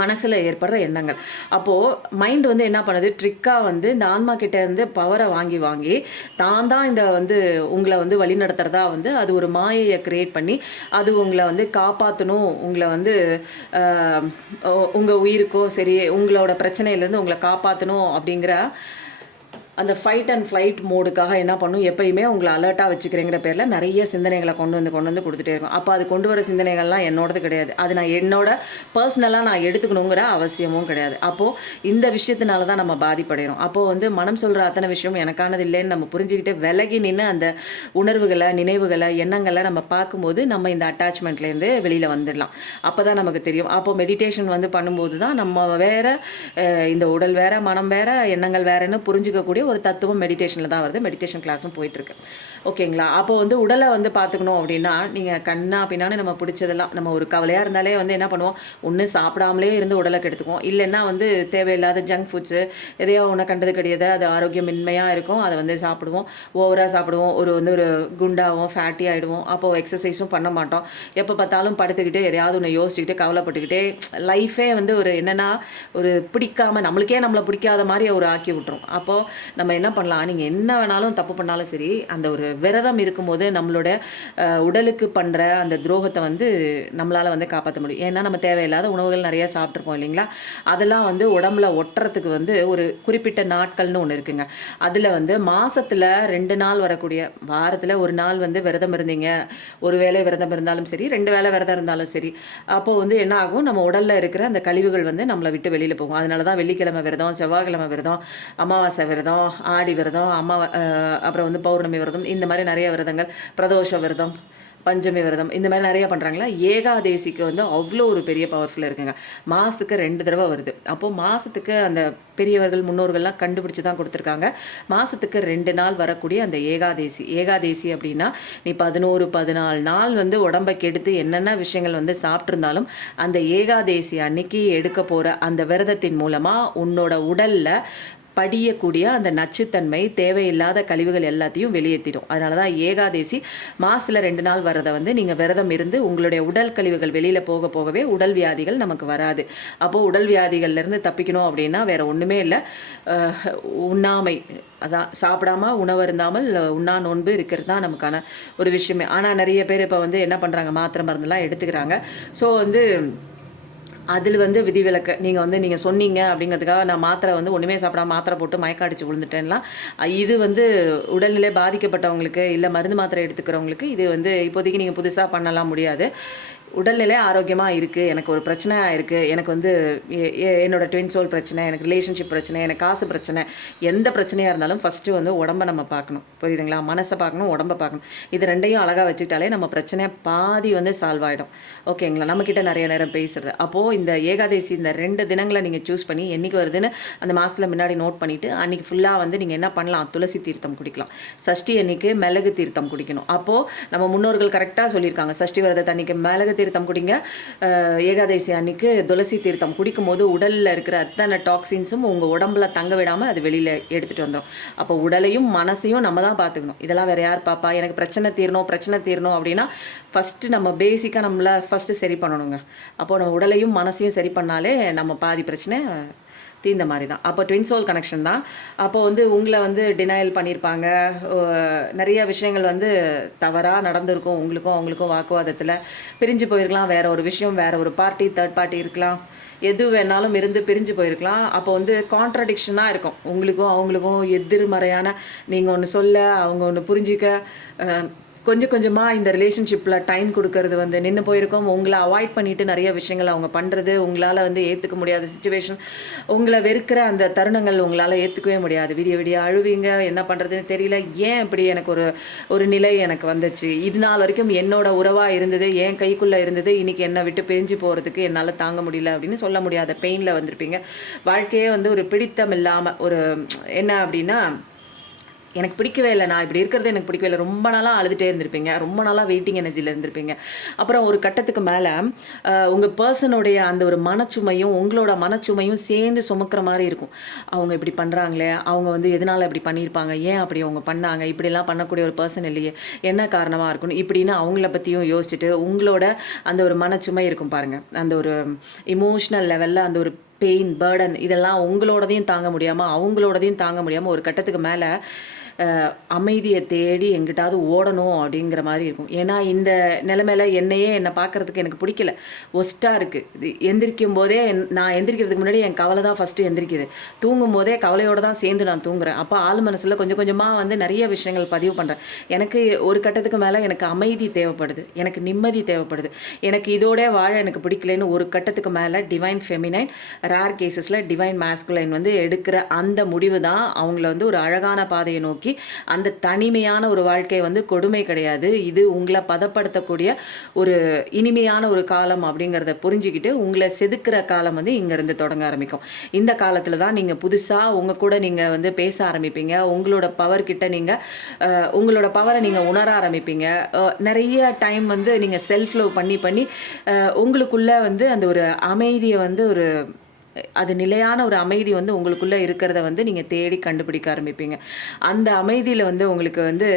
மனசில் ஏற்படுற எண்ணங்கள். அப்போது மைண்ட் வந்து என்ன பண்ணுது, ட்ரிக்காக வந்து இந்த ஆன்மா கிட்ட இருந்து பவரை வாங்கி வாங்கி தான் தான் இந்த வந்து உங்களை வந்து வழிநடத்துறதா வந்து அது ஒரு மாயையை கிரியேட் பண்ணி அது உங்களை வந்து காப்பாற்றணும், உங்களை வந்து உங்கள் உயிருக்கும் சரி உங்களோட பிரச்சனையிலேருந்து உங்களை காப்பாற்றணும் அப்படிங்கிற அந்த ஃபைட் அண்ட் ஃப்ளைட் மோடுக்காக என்ன பண்ணும், எப்பயுமே உங்களை அலர்ட்டாக வச்சுக்கிறேங்கிற பேரில் நிறைய சிந்தனைகளை கொண்டு வந்து கொடுத்துட்டே இருக்கும். அப்போ அது கொண்டு வர சிந்தனைகள்லாம் என்னோடது கிடையாது. அது நான் என்னோட பர்சனலாக நான் எடுத்துக்கணுங்கிற அவசியமும் கிடையாது. அப்போது இந்த விஷயத்தினால தான் நம்ம பாதிப்படைகிறோம். அப்போது வந்து மனம் சொல்கிற அத்தனை விஷயம் எனக்கானது இல்லைன்னு நம்ம புரிஞ்சுக்கிட்டு விலகி நின்று அந்த உணர்வுகளை, நினைவுகளை, எண்ணங்களை நம்ம பார்க்கும்போது நம்ம இந்த அட்டாச்மெண்ட்லேருந்து வெளியில் வந்துடலாம். அப்போ தான் நமக்கு தெரியும். அப்போது மெடிடேஷன் வந்து பண்ணும்போது தான் நம்ம வேறு இந்த உடல் வேறு, மனம் வேறு, எண்ணங்கள் வேறுன்னு புரிஞ்சிக்கக்கூடிய ஒரு தத்துவம் மெடிடேஷனில் தான் வருது. மெடிடேஷன் கிளாஸும் போயிட்டுருக்கு. ஓகேங்களா? அப்போ வந்து உடலை வந்து பார்த்துக்கணும் அப்படின்னா, நீங்கள் கண்ணா பின்னான்னு நம்ம பிடிச்சதெல்லாம் நம்ம ஒரு கவலையாக இருந்தாலே வந்து என்ன பண்ணுவோம், ஒன்று சாப்பிடாமலே இருந்து உடலை கெடுத்துக்குவோம், இல்லைன்னா வந்து தேவையில்லாத ஜங்க் ஃபுட்ஸு எதையோ ஒன்று கண்டது கிடையாது, அது ஆரோக்கியமின்மையாக இருக்கும், அதை வந்து சாப்பிடுவோம், ஓவராக சாப்பிடுவோம், ஒரு குண்டாகவும் ஃபேட்டி ஆகிடுவோம். அப்போது எக்ஸசைஸும் பண்ண மாட்டோம், எப்போ பார்த்தாலும் படுத்துக்கிட்டு எதையாவது ஒன்று யோசிச்சுக்கிட்டு கவலைப்பட்டுக்கிட்டே லைஃபே வந்து ஒரு என்னென்னா ஒரு பிடிக்காமல் நம்மளை பிடிக்காத மாதிரி ஒரு ஆக்கி விட்டுரும். அப்போது நம்ம என்ன பண்ணலாம், நீங்கள் என்ன வேணாலும் தப்பு பண்ணாலும் சரி, அந்த ஒரு விரதம் இருக்கும்போது நம்மளோட உடலுக்கு பண்ணுற அந்த துரோகத்தை வந்து நம்மளால் வந்து காப்பாற்ற முடியும். ஏன்னா நம்ம தேவையில்லாத உணவுகள் நிறைய சாப்பிட்ருப்போம் இல்லைங்களா, அதெல்லாம் வந்து உடம்புல ஒட்டுறதுக்கு வந்து ஒரு குறிப்பிட்ட நாட்கள்னு ஒன்று இருக்குங்க. அதில் வந்து மாதத்தில் 2 நாள் வரக்கூடிய, வாரத்தில் 1 நாள் வந்து விரதம் இருந்தீங்க, ஒரு வேளை விரதம் இருந்தாலும் சரி, 2 வேளை விரதம் இருந்தாலும் சரி, அப்போது வந்து என்ன ஆகும், நம்ம உடலில் இருக்கிற அந்த கழிவுகள் வந்து நம்மளை விட்டு வெளியில் போகும். அதனால தான் வெள்ளிக்கிழமை விரதம், செவ்வாய்க்கிழமை விரதம், அமாவாசை விரதம், ஆடி விரதம், அப்புறம் வந்து பௌர்ணமி விரதம், இந்த மாதிரி நிறைய விரதங்கள், பிரதோஷ விரதம், பஞ்சமி விரதம், இந்த மாதிரி நிறையா பண்ணுறாங்களா. ஏகாதேசிக்கு வந்து அவ்வளோ ஒரு பெரிய பவர்ஃபுல்லாக இருக்குங்க. மாதத்துக்கு 2 தடவை வருது. அப்போது மாதத்துக்கு அந்த பெரியவர்கள் முன்னோர்கள்லாம் கண்டுபிடிச்சி தான் கொடுத்துருக்காங்க. மாதத்துக்கு 2 நாள் வரக்கூடிய அந்த ஏகாதேசி அப்படின்னா, நீ 14 நாள் வந்து உடம்பை கெடுத்து என்னென்ன விஷயங்கள் வந்து சாப்பிட்ருந்தாலும் அந்த ஏகாதேசி அன்னைக்கு எடுக்க போகிற அந்த விரதத்தின் மூலமாக உன்னோட உடலில் படியக்கூடிய அந்த நச்சுத்தன்மை, தேவையில்லாத கழிவுகள் எல்லாத்தையும் வெளியேற்றிடும். அதனால தான் ஏகாதேசி மாதத்தில் 2 நாள் வர்றதை வந்து நீங்கள் விரதம் இருந்து உங்களுடைய உடல் கழிவுகள் வெளியில் போகவே உடல் வியாதிகள் நமக்கு வராது. அப்போது உடல் வியாதிகள்லேருந்து தப்பிக்கணும் அப்படின்னா வேறு ஒன்றுமே இல்லை, உண்ணாமை, அதான் சாப்பிடாம உணவு இருந்தாமல் உண்ணா நோன்பு இருக்கிறது தான் நமக்கான ஒரு விஷயமே. ஆனால் நிறைய பேர் இப்போ வந்து என்ன பண்ணுறாங்க, மாத்திரை மருந்துலாம் எடுத்துக்கிறாங்க. ஸோ வந்து அதில் வந்து விதிவிலக்கு நீங்கள் சொன்னீங்க அப்படிங்கிறதுக்காக நான் மாத்திரை வந்து ஒன்றுமே சாப்பிடாம மாத்திரை போட்டு மயக்கம் அடித்து விழுந்துட்டேன்லாம், இது வந்து உடல்நிலை பாதிக்கப்பட்டவங்களுக்கு இல்லை மருந்து மாத்திரை எடுத்துக்கிறவங்களுக்கு இது வந்து இப்போதைக்கு நீங்கள் புதுசாக பண்ணலாம் முடியாது. உடல்நிலை ஆரோக்கியமாக இருக்குது, எனக்கு ஒரு பிரச்சனை இருக்குது, எனக்கு வந்து என்னோடய ட்வின் சோல் பிரச்சனை, எனக்கு ரிலேஷன்ஷிப் பிரச்சனை, எனக்கு காசு பிரச்சனை, எந்த பிரச்சனையாக இருந்தாலும் ஃபஸ்ட்டு வந்து உடம்பை நம்ம பார்க்கணும். புரியுதுங்களா? மனசை பார்க்கணும், உடம்பை பார்க்கணும். இது ரெண்டையும் அழகாக வச்சுக்கிட்டாலே நம்ம பிரச்சனையை பாதி வந்து சால்வ் ஆகிடும். ஓகேங்களா? நம்மக்கிட்ட நிறைய நேரம் பேசுகிறது. அப்போது இந்த ஏகாதேசி இந்த 2 தினங்களை நீங்கள் சூஸ் பண்ணி என்றைக்கு வருதுன்னு அந்த மாதத்தில் முன்னாடி நோட் பண்ணிவிட்டு அன்றைக்கி ஃபுல்லாக வந்து நீங்கள் என்ன பண்ணலாம், துளசி தீர்த்தம் குடிக்கலாம். சஷ்டி அன்றைக்கி மிளகு தீர்த்தம் குடிக்கணும். அப்போது நம்ம முன்னோர்கள் கரெக்டாக சொல்லியிருக்காங்க, சஷ்டி விரதத்தை அன்றைக்கி மிளகு தீர்த்தம் குடிங்க, ஏகாதசி அன்னைக்கு துளசி தீர்த்தம் குடிக்கும் போது உடலில் இருக்கிற அத்தனை டாக்ஸின்ஸும் உங்கள் உடம்புல தங்க விடாமல் அது வெளியில் எடுத்துகிட்டு வந்துடும். அப்போ உடலையும் மனசையும் நம்ம தான் பார்த்துக்கணும். இதெல்லாம் வேறு யார் பாப்பா? எனக்கு பிரச்சனை தீரணும் அப்படின்னா ஃபஸ்ட்டு நம்ம பேசிக்காக நம்மளை ஃபஸ்ட்டு சரி பண்ணணுங்க. அப்போது நம்ம உடலையும் மனசையும் சரி பண்ணாலே நம்ம பாதி பிரச்சனை தீர்ந்த மாதிரி தான். அப்போ ட்வின் சோல் கனெக்ஷன் தான். அப்போ வந்து உங்களை வந்து டினையல் பண்ணியிருப்பாங்க, நிறைய விஷயங்கள் வந்து தவறாக நடந்திருக்கும், உங்களுக்கும் அவங்களுக்கும் வாக்குவாதத்தில் பிரிஞ்சு போயிருக்கலாம், வேறு ஒரு விஷயம், வேறு ஒரு பார்ட்டி, தேர்ட் பார்ட்டி இருக்கலாம், எது வேணாலும் இருந்து பிரிஞ்சு போயிருக்கலாம். அப்போ வந்து கான்ட்ரடிக்ஷனாக இருக்கும், உங்களுக்கும் அவங்களுக்கும் எதிர்மறையான, நீங்கள் ஒன்று சொல்ல அவங்க ஒன்று புரிஞ்சிக்க, கொஞ்சம் கொஞ்சமாக இந்த ரிலேஷன்ஷிப்பில் டைம் கொடுக்கறது வந்து நின்று போயிருக்கோம். உங்களை அவாய்ட் பண்ணிவிட்டு நிறைய விஷயங்கள் அவங்க பண்ணுறது உங்களால் வந்து ஏற்றுக்க முடியாத சுச்சுவேஷன், உங்களை வெறுக்கிற அந்த தருணங்கள் உங்களால் ஏற்றுக்கவே முடியாது. விடிய அழுவீங்க, என்ன பண்ணுறதுன்னு தெரியல, ஏன் இப்படி எனக்கு ஒரு நிலை எனக்கு வந்துச்சு, இது நாள் வரைக்கும் என்னோட உறவாக இருந்தது, என் கைக்குள்ளே இருந்தது, இன்றைக்கி என்னை விட்டு பிரிஞ்சு போகிறதுக்கு என்னால் தாங்க முடியல அப்படின்னு சொல்ல முடியாத பெயினில் வந்திருப்பீங்க. வாழ்க்கையே வந்து ஒரு பிடித்தம் இல்லாமல் ஒரு என்ன அப்படின்னா எனக்கு பிடிக்கவே இல்ல. நான் இப்படி இருக்கிறது எனக்கு பிடிக்கவே இல்ல. ரொம்ப நாளா அழுதுட்டே இருந்திருப்பீங்க. ரொம்ப நாளா வெயிட்டிங் எனர்ஜில இருந்திருப்பீங்க. அப்புறம் ஒரு கட்டத்துக்கு மேல உங்க பெர்சனுடைய அந்த ஒரு மனச்சுமையும், உங்களோட மனச்சுமையும் சேர்ந்து சுமக்கிற மாரி இருக்கும். அவங்க இப்படி பண்றாங்களே, அவங்க வந்து எதனால இப்படி பண்ணியிருப்பாங்க? ஏன் அப்படி அவங்க பண்ணாங்க? இப்படிலாம் பண்ணக்கூடிய ஒரு பெர்சன் இல்லையே! என்ன காரணமா இருக்கும்னு இப்படின்னு அவங்கள பத்தியும் யோசிச்சுட்டு, உங்களோட அந்த ஒரு மனச்சுமை இருக்கும் பாருங்க. அந்த ஒரு எமோஷனல் லெவல்ல அந்த ஒரு பெயின், பர்டன் இதெல்லாம் உங்களோடதையும் தாங்க முடியாம, அவங்களோடதையும் தாங்க முடியாம ஒரு கட்டத்துக்கு மேல அமைதிய தேடி எங்கிட்டாவது ஓடணும் அப்படிங்கிற மாரி இருக்கும். ஏன்னா, இந்த நிலைமையில என்ன பார்க்கறதுக்கு எனக்கு பிடிக்கல. ஒர்ஸ்ட்டா இருக்கு. இது எந்திரிக்கும்போதே நான் எந்திரிக்கிறதுக்கு முன்னாடி என் கவல தான் ஃபர்ஸ்ட்டு எந்திரிக்குது. தூங்கும்போதே கவலையோட தான் சேர்ந்து நான் தூங்குறேன். அப்ப ஆழ் மனசுல கொஞ்சம் கொஞ்சமா வந்து நெறைய விஷயங்கள் பதிவு பண்றேன். எனக்கு ஒரு கட்டத்துக்கு மேல எனக்கு அமைதி தேவைப்படுது. எனக்கு நிம்மதி தேவைப்படுது. எனக்கு இதோட வாழ எனக்கு பிடிக்கலன்னு ஒரு கட்டத்துக்கு மேல டிவைன் ஃபெமினைன், ரேர் கேஸஸ்ல டிவைன் மாஸ்குலைன் வந்து எடுக்கிற அந்த முடிவு தான் அவங்கள வந்து ஒரு அழகான பாதைய நோக்கி அந்த தனிமையான ஒரு வாழ்க்கை வந்து கொடுமை கிடையாது. இது உங்கள பதப்படுத்தக்கூடிய ஒரு இனிமையான ஒரு காலம் அப்படிங்கிறத புரிஞ்சுக்கிட்டு, உங்கள செதுக்குற காலம் வந்து இங்கருந்து தொடங்க ஆரம்பிக்கும். இந்த காலத்துல தான் நீங்க புதுசா உங்க கூட நீங்க வந்து பேச ஆரம்பிப்பீங்க. உங்களோட பவர் கிட்ட நீங்க உங்களோட பவர நீங்க உணர ஆரம்பிப்பீங்க. நெறைய டைம் வந்து நீங்க செல்ஃப் லவ் பண்ணி பண்ணி உங்களுக்குள்ள வந்து அந்த ஒரு அமைதிய வந்து ஒரு அது நிலையான ஒரு அமைதி வந்து உங்களுக்குள்ள இருக்கிறத வந்து நீங்க தேடி கண்டுபிடிக்க ஆரம்பிப்பீங்க. அந்த அமைதியில வந்து உங்களுக்கு வந்து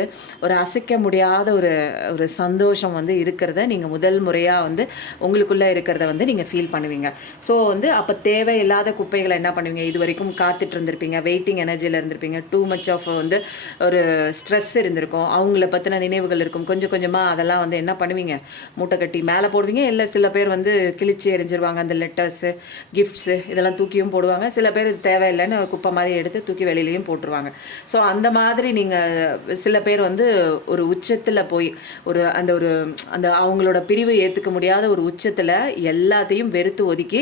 ஒரு அசைக்க முடியாத ஒரு ஒரு சந்தோஷம் வந்து இருக்கிறத நீங்க முதல் முறையா வந்து உங்களுக்குள்ள இருக்கிறத வந்து நீங்க ஃபீல் பண்ணுவீங்க. ஸோ வந்து அப்ப தேவையில்லாத குப்பைகள என்ன பண்ணுவீங்க? இதுவரைக்கும் காத்துட்டு இருந்திருப்பீங்க. வெயிட்டிங் எனர்ஜில இருந்திருப்பீங்க. டூ மச் ஆஃப் வந்து ஒரு ஸ்ட்ரெஸ் இருந்திருக்கும். அவங்கள பத்தின நினைவுகள் இருக்கும். கொஞ்சம் கொஞ்சமா அதெல்லாம் வந்து என்ன பண்ணுவீங்க? மூட்டை கட்டி மேல போடுவீங்க. இல்ல சில பேர் வந்து கிழிச்சு எறிஞ்சிருவாங்க. அந்த லெட்டர்ஸு, கிஃப்ட்ஸு இதெல்லாம் தூக்கியும் போடுவாங்க. சில பேர் இது தேவையில்லைன்னு குப்பை மாரி எடுத்து தூக்கி வெளியிலயும் போட்டுருவாங்க. ஸோ அந்த மாதிரி நீங்க சில பேர் வந்து ஒரு உச்சத்துல போய் அந்த அவங்களோட பிரிவு ஏத்துக்க முடியாத ஒரு உச்சத்துல எல்லாத்தையும் வெறுத்து ஒதுக்கி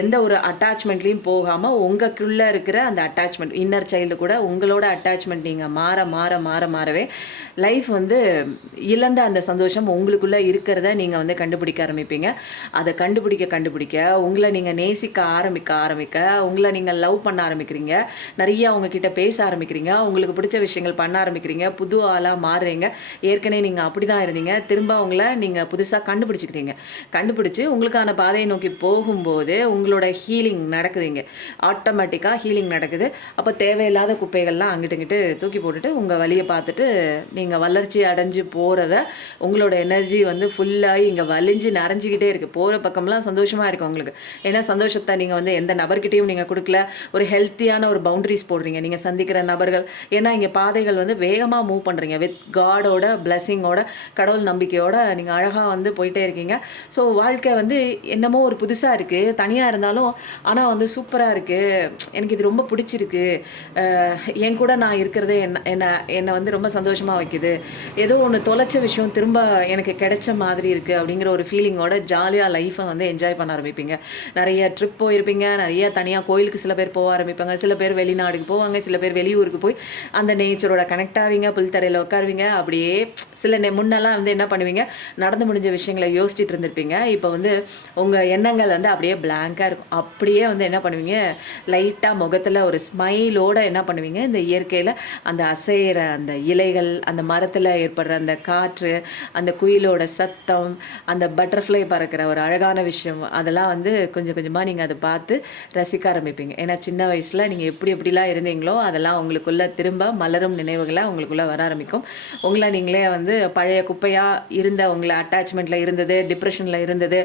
எந்த ஒரு அட்டாச்மெண்ட்லயும் போகாம உங்களுக்குள்ள இருக்கிற அந்த அட்டாச்மெண்ட் இன்னர் சைல்டு கூட உங்களோட அட்டாச்மெண்ட் நீங்க மாற மாற மாற மாறவே லைஃப் வந்து இழந்த அந்த சந்தோஷம் உங்களுக்குள்ள இருக்கிறத நீங்க வந்து கண்டுபிடிக்க ஆரம்பிப்பீங்க. அதை கண்டுபிடிக்க உங்களை நீங்க நேசிக்க ஆரம்பிக்க உங்களை நீங்கள் லவ் பண்ண ஆரம்பிக்கிறீங்க. நிறைய அவங்க கிட்ட பேச ஆரம்பிக்கிறீங்க. உங்களுக்கு பிடிச்ச விஷயங்கள் பண்ண ஆரம்பிக்கிறீங்க. புது ஆளாக மாறுறீங்க. ஏற்கனவே நீங்கள் அப்படி தான் இருந்தீங்க. திரும்ப உங்களை நீங்கள் புதுசாக கண்டுபிடிச்சு உங்களுக்கான பாதையை நோக்கி போகும்போது உங்களோட ஹீலிங் நடக்குதுங்க. ஆட்டோமேட்டிக்காக ஹீலிங் நடக்குது. அப்போ தேவையில்லாத குப்பைகள்லாம் அங்கிட்டு தூக்கி போட்டுட்டு உங்கள் வழியை பார்த்துட்டு நீங்கள் வளர்ச்சி அடைஞ்சு போகிறத உங்களோட எனர்ஜி வந்து ஃபுல்லாகி இங்கே வலிஞ்சு நிறைஞ்சிக்கிட்டே இருக்குது. போகிற பக்கம்லாம் சந்தோஷமாக இருக்குது உங்களுக்கு. ஏன்னா சந்தோஷத்தை நீங்கள் வந்து எந்த நபர்கிட்டையும் நீங்கள் கொடுக்கல. ஒரு ஹெல்த்தியான ஒரு பவுண்டரிஸ் போடுறீங்க நீங்கள் சந்திக்கிற நபர்கள். ஏன்னா இங்கே பாதைகள் வந்து வேகமாக மூவ் பண்ணுறீங்க. வித் காடோட பிளெஸிங்கோட கடவுள் நம்பிக்கையோட நீங்கள் அழகாக வந்து போயிட்டே இருக்கீங்க. ஸோ வாழ்க்கை வந்து என்னமோ ஒரு புதுசாக இருக்குது. தனியாக இருந்தாலும் ஆனால் வந்து சூப்பராக இருக்குது. எனக்கு இது ரொம்ப பிடிச்சிருக்கு. என் கூட நான் இருக்கிறதே என்னை வந்து ரொம்ப சந்தோஷமாக வைக்குது. ஏதோ ஒன்று தொலைச்ச விஷயம் திரும்ப எனக்கு கிடைச்ச மாதிரி இருக்குது அப்படிங்கிற ஒரு ஃபீலிங்கோட ஜாலியாக லைஃப்பை வந்து என்ஜாய் பண்ண ஆரம்பிப்பீங்க. நிறைய ட்ரிப் போயிருப்பீங்க. நிறைய தனியாக கோயிலுக்கு சில பேர் போக ஆரம்பிப்பாங்க. சில பேர் வெளிநாடுக்கு போவாங்க. சில பேர் வெளியூருக்கு போய் அந்த நேச்சரோட கனெக்ட் ஆவீங்க. புல்தரையில் உட்காருவீங்க. அப்படியே முன்னெல்லாம் வந்து என்ன பண்ணுவீங்க? நடந்து முடிஞ்ச விஷயங்களை யோசிச்சுட்டு இருந்திருப்பீங்க. இப்போ வந்து உங்கள் எண்ணங்கள் வந்து அப்படியே பிளாங்காக இருக்கும். அப்படியே வந்து என்ன பண்ணுவீங்க? லைட்டாக முகத்தில் ஒரு ஸ்மைலோடு என்ன பண்ணுவீங்க? இந்த இயற்கையில் அந்த அசைகிற அந்த இலைகள், அந்த மரத்தில் ஏற்படுற அந்த காற்று, அந்த குயிலோட சத்தம், அந்த பட்டர்ஃப்ளை பறக்கிற ஒரு அழகான விஷயம், அதெல்லாம் வந்து கொஞ்சம் கொஞ்சமாக நீங்கள் அதை பார்த்து ரசிக்க ஆரம்பிப்பீங்க. ஏன்னா சின்ன வயசில் நீங்கள் எப்படிலாம் இருந்தீங்களோ அதெல்லாம் உங்களுக்குள்ளே திரும்ப மலரும் நினைவுகளை உங்களுக்குள்ளே வர ஆரம்பிக்கும். உங்களை நீங்களே வந்து பழைய குப்பையாக இருந்த உங்களை அட்டாச்மெண்ட்டில் இருந்தது, டிப்ரெஷனில் இருந்தது,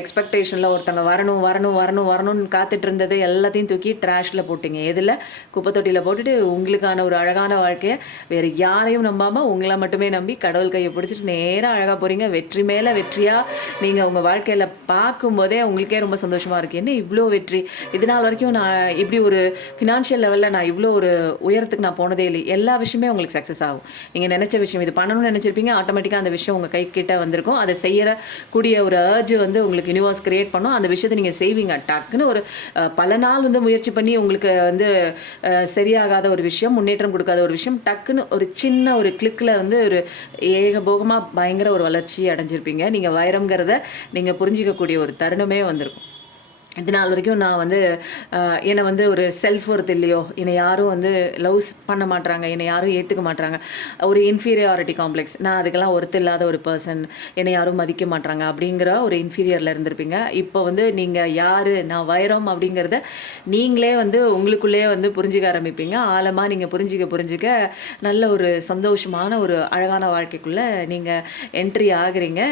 எக்ஸ்பெக்டேஷனில் ஒருத்தங்க வரணும்னு காத்துட்டு இருந்தது எல்லாத்தையும் தூக்கி ட்ராஷில் போட்டிங்க. எதில்? குப்பை தொட்டியில் போட்டுட்டு உங்களுக்கான ஒரு அழகான வாழ்க்கையை வேறு யாரையும் நம்பாமல் உங்களை மட்டுமே நம்பி கடவுள் கையை பிடிச்சிட்டு நேராக அழகாக போகிறீங்க. வெற்றி மேலே வெற்றியாக நீங்கள் உங்கள் வாழ்க்கையில் பார்க்கும்போதே உங்களுக்கே ரொம்ப சந்தோஷமாக இருக்குது. என்ன இவ்வளோ வெற்றி! இது நாள் வரைக்கும் நான் இப்படி ஒரு ஃபினான்ஷியல் லெவலில் நான் இவ்வளோ ஒரு உயரத்துக்கு நான் போனதே இல்லை. எல்லா விஷயமே உங்களுக்கு சக்ஸஸ் ஆகும். நீங்கள் நினச்ச விஷயம் இது பண்ணணும்னு நினச்சிருப்பீங்க. ஆட்டோமேட்டிக்காக அந்த விஷயம் உங்கள் கை கிட்ட வந்திருக்கும். அதை செய்யக்கூடிய ஒரு அர்ஜ் வந்து உங்களுக்கு யூனிவர்ஸ் கிரியேட் பண்ணும். அந்த விஷயத்தை நீங்கள் செய்வீங்க. டக்குன்னு ஒரு பல நாள் வந்து முயற்சி பண்ணி உங்களுக்கு வந்து சரியாகாத ஒரு விஷயம், முன்னேற்றம் கொடுக்காத ஒரு விஷயம், டக்குன்னு ஒரு சின்ன ஒரு கிளிக்கில் வந்து ஒரு ஏகபோகமாக பயங்கர ஒரு வளர்ச்சி அடைஞ்சிருப்பீங்க. நீங்கள் வைரம்ங்கிறத நீங்கள் புரிஞ்சிக்கக்கூடிய ஒரு தருணமே வந்திருக்கும். இது நாள் வரைக்கும் நான் வந்து என்னை வந்து ஒரு செல்ஃப் ஒர்த் இல்லையோ, என்னை யாரும் வந்து லவ்ஸ் பண்ண மாட்றாங்க, என்னை யாரும் ஏற்றுக்க மாட்றாங்க, ஒரு இன்ஃபீரியாரிட்டி காம்ப்ளெக்ஸ், நான் அதுக்கெல்லாம் ஒர்த் இல்லாத ஒரு பர்சன், என்னை யாரும் மதிக்க மாட்றாங்க அப்படிங்கிற ஒரு இன்ஃபீரியரில் இருந்திருப்பீங்க. இப்போ வந்து நீங்கள் யார், நான் வைரம் அப்படிங்கிறத நீங்களே வந்து உங்களுக்குள்ளேயே வந்து புரிஞ்சுக்க ஆரம்பிப்பீங்க. ஆழமாக நீங்கள் புரிஞ்சிக்க நல்ல ஒரு சந்தோஷமான ஒரு அழகான வாழ்க்கைக்குள்ளே நீங்கள் என்ட்ரி ஆகுறீங்க.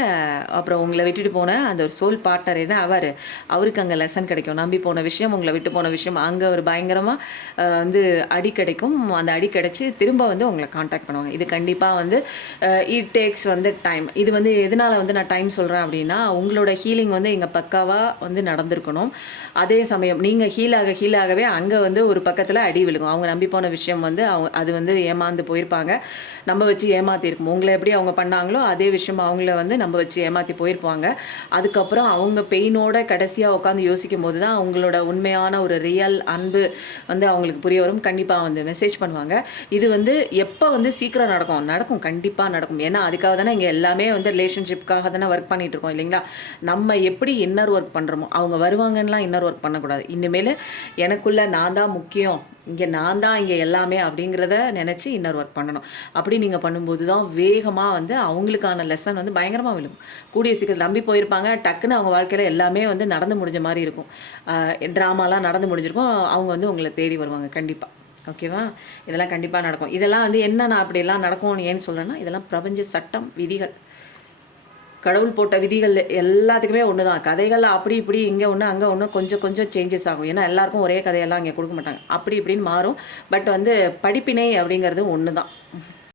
அப்புறம் உங்களை விட்டுட்டு போன அந்த ஒரு சோல் பார்ட்னர் என்ன ஆவார், அவருக்கு அங்கே லெசன் கிடைக்கும். நம்பி போன விஷயம், உங்களை விட்டு போன விஷயம், அங்கே ஒரு பயங்கரமாக வந்து அடி கிடைக்கும். அந்த அடி கிடைச்சி திரும்ப வந்து உங்களை காண்டாக்ட் பண்ணுவாங்க. இது கண்டிப்பாக வந்து இட் டேக்ஸ் வந்து டைம். இது வந்து எதனால் வந்து நான் டைம் சொல்கிறேன் அப்படின்னா, உங்களோட ஹீலிங் வந்து இங்கே பக்காவாக வந்து நடந்திருக்கணும். அதே சமயம் நீங்கள் ஹீலாகவே அங்கே வந்து ஒரு பக்கத்தில் அடி விழுகும். அவங்க நம்பி போன விஷயம் வந்து அது வந்து ஏமாந்து போயிருப்பாங்க, நம்ம வச்சு ஏமாற்றிருக்கும். உங்களை எப்படி அவங்க பண்ணாங்களோ அதே விஷயம் அவங்கள வந்து நம்ம வச்சு ஏமாற்றி போயிருப்பாங்க. அதுக்கப்புறம் அவங்க பெயினோட கடைசியாக உட்காந்து யோசிக்கும் போது தான் அவங்களோட உண்மையான ஒரு ரியல் அன்பு வந்து அவங்களுக்கு புரிய வரும். கண்டிப்பாக வந்து மெசேஜ் பண்ணுவாங்க. இது வந்து எப்போ வந்து சீக்கிரம் நடக்கும் கண்டிப்பாக நடக்கும். ஏன்னா அதுக்காக தானே இங்கே எல்லாமே வந்து ரிலேஷன்ஷிப்காக தானே ஒர்க் பண்ணிகிட்டு இருக்கோம் இல்லைங்களா. நம்ம எப்படி இன்னர் ஒர்க் பண்ணுறோமோ, அவங்க வருவாங்கன்னெலாம் இன்னர் ஒர்க் பண்ணக்கூடாது. இனிமேல் எனக்குள்ளே நான் தான் முக்கியம், இங்கே எல்லாமே அப்படிங்கிறத நினச்சி இன்னர் ஒர்க் பண்ணணும். அப்படி நீங்கள் பண்ணும்போது தான் வேகமாக வந்து அவங்களுக்கான லெசன் வந்து பயங்கரமாக விழுகும். கூடிய சீக்கிரம் நம்பி போயிருப்பாங்க, டக்குன்னு அவங்க வாழ்க்கையில் எல்லாமே வந்து நடந்து முடிஞ்ச மாதிரி இருக்கும். ட்ராமாலாம் நடந்து முடிஞ்சிருக்கும். அவங்க வந்து உங்களை தேடி வருவாங்க கண்டிப்பாக. ஓகேவா? இதெல்லாம் கண்டிப்பாக நடக்கும். இதெல்லாம் வந்து என்ன நான் அப்படியெல்லாம் நடக்கும்னு ஏன்னு சொல்கிறேன்னா, இதெல்லாம் பிரபஞ்ச சட்டம், விதிகள். கடவுள் போட்ட விதிகள் எல்லாத்துக்குமே ஒன்று தான். கதைகள் அப்படி இப்படி இங்கே ஒன்று அங்கே ஒன்று கொஞ்சம் சேஞ்சஸ் ஆகும். ஏன்னா எல்லாருக்கும் ஒரே கதையெல்லாம் இங்கே கொடுக்க மாட்டாங்க. அப்படி இப்படின்னு மாறும். பட் வந்து படிப்பினை அப்படிங்கிறது ஒன்று தான்.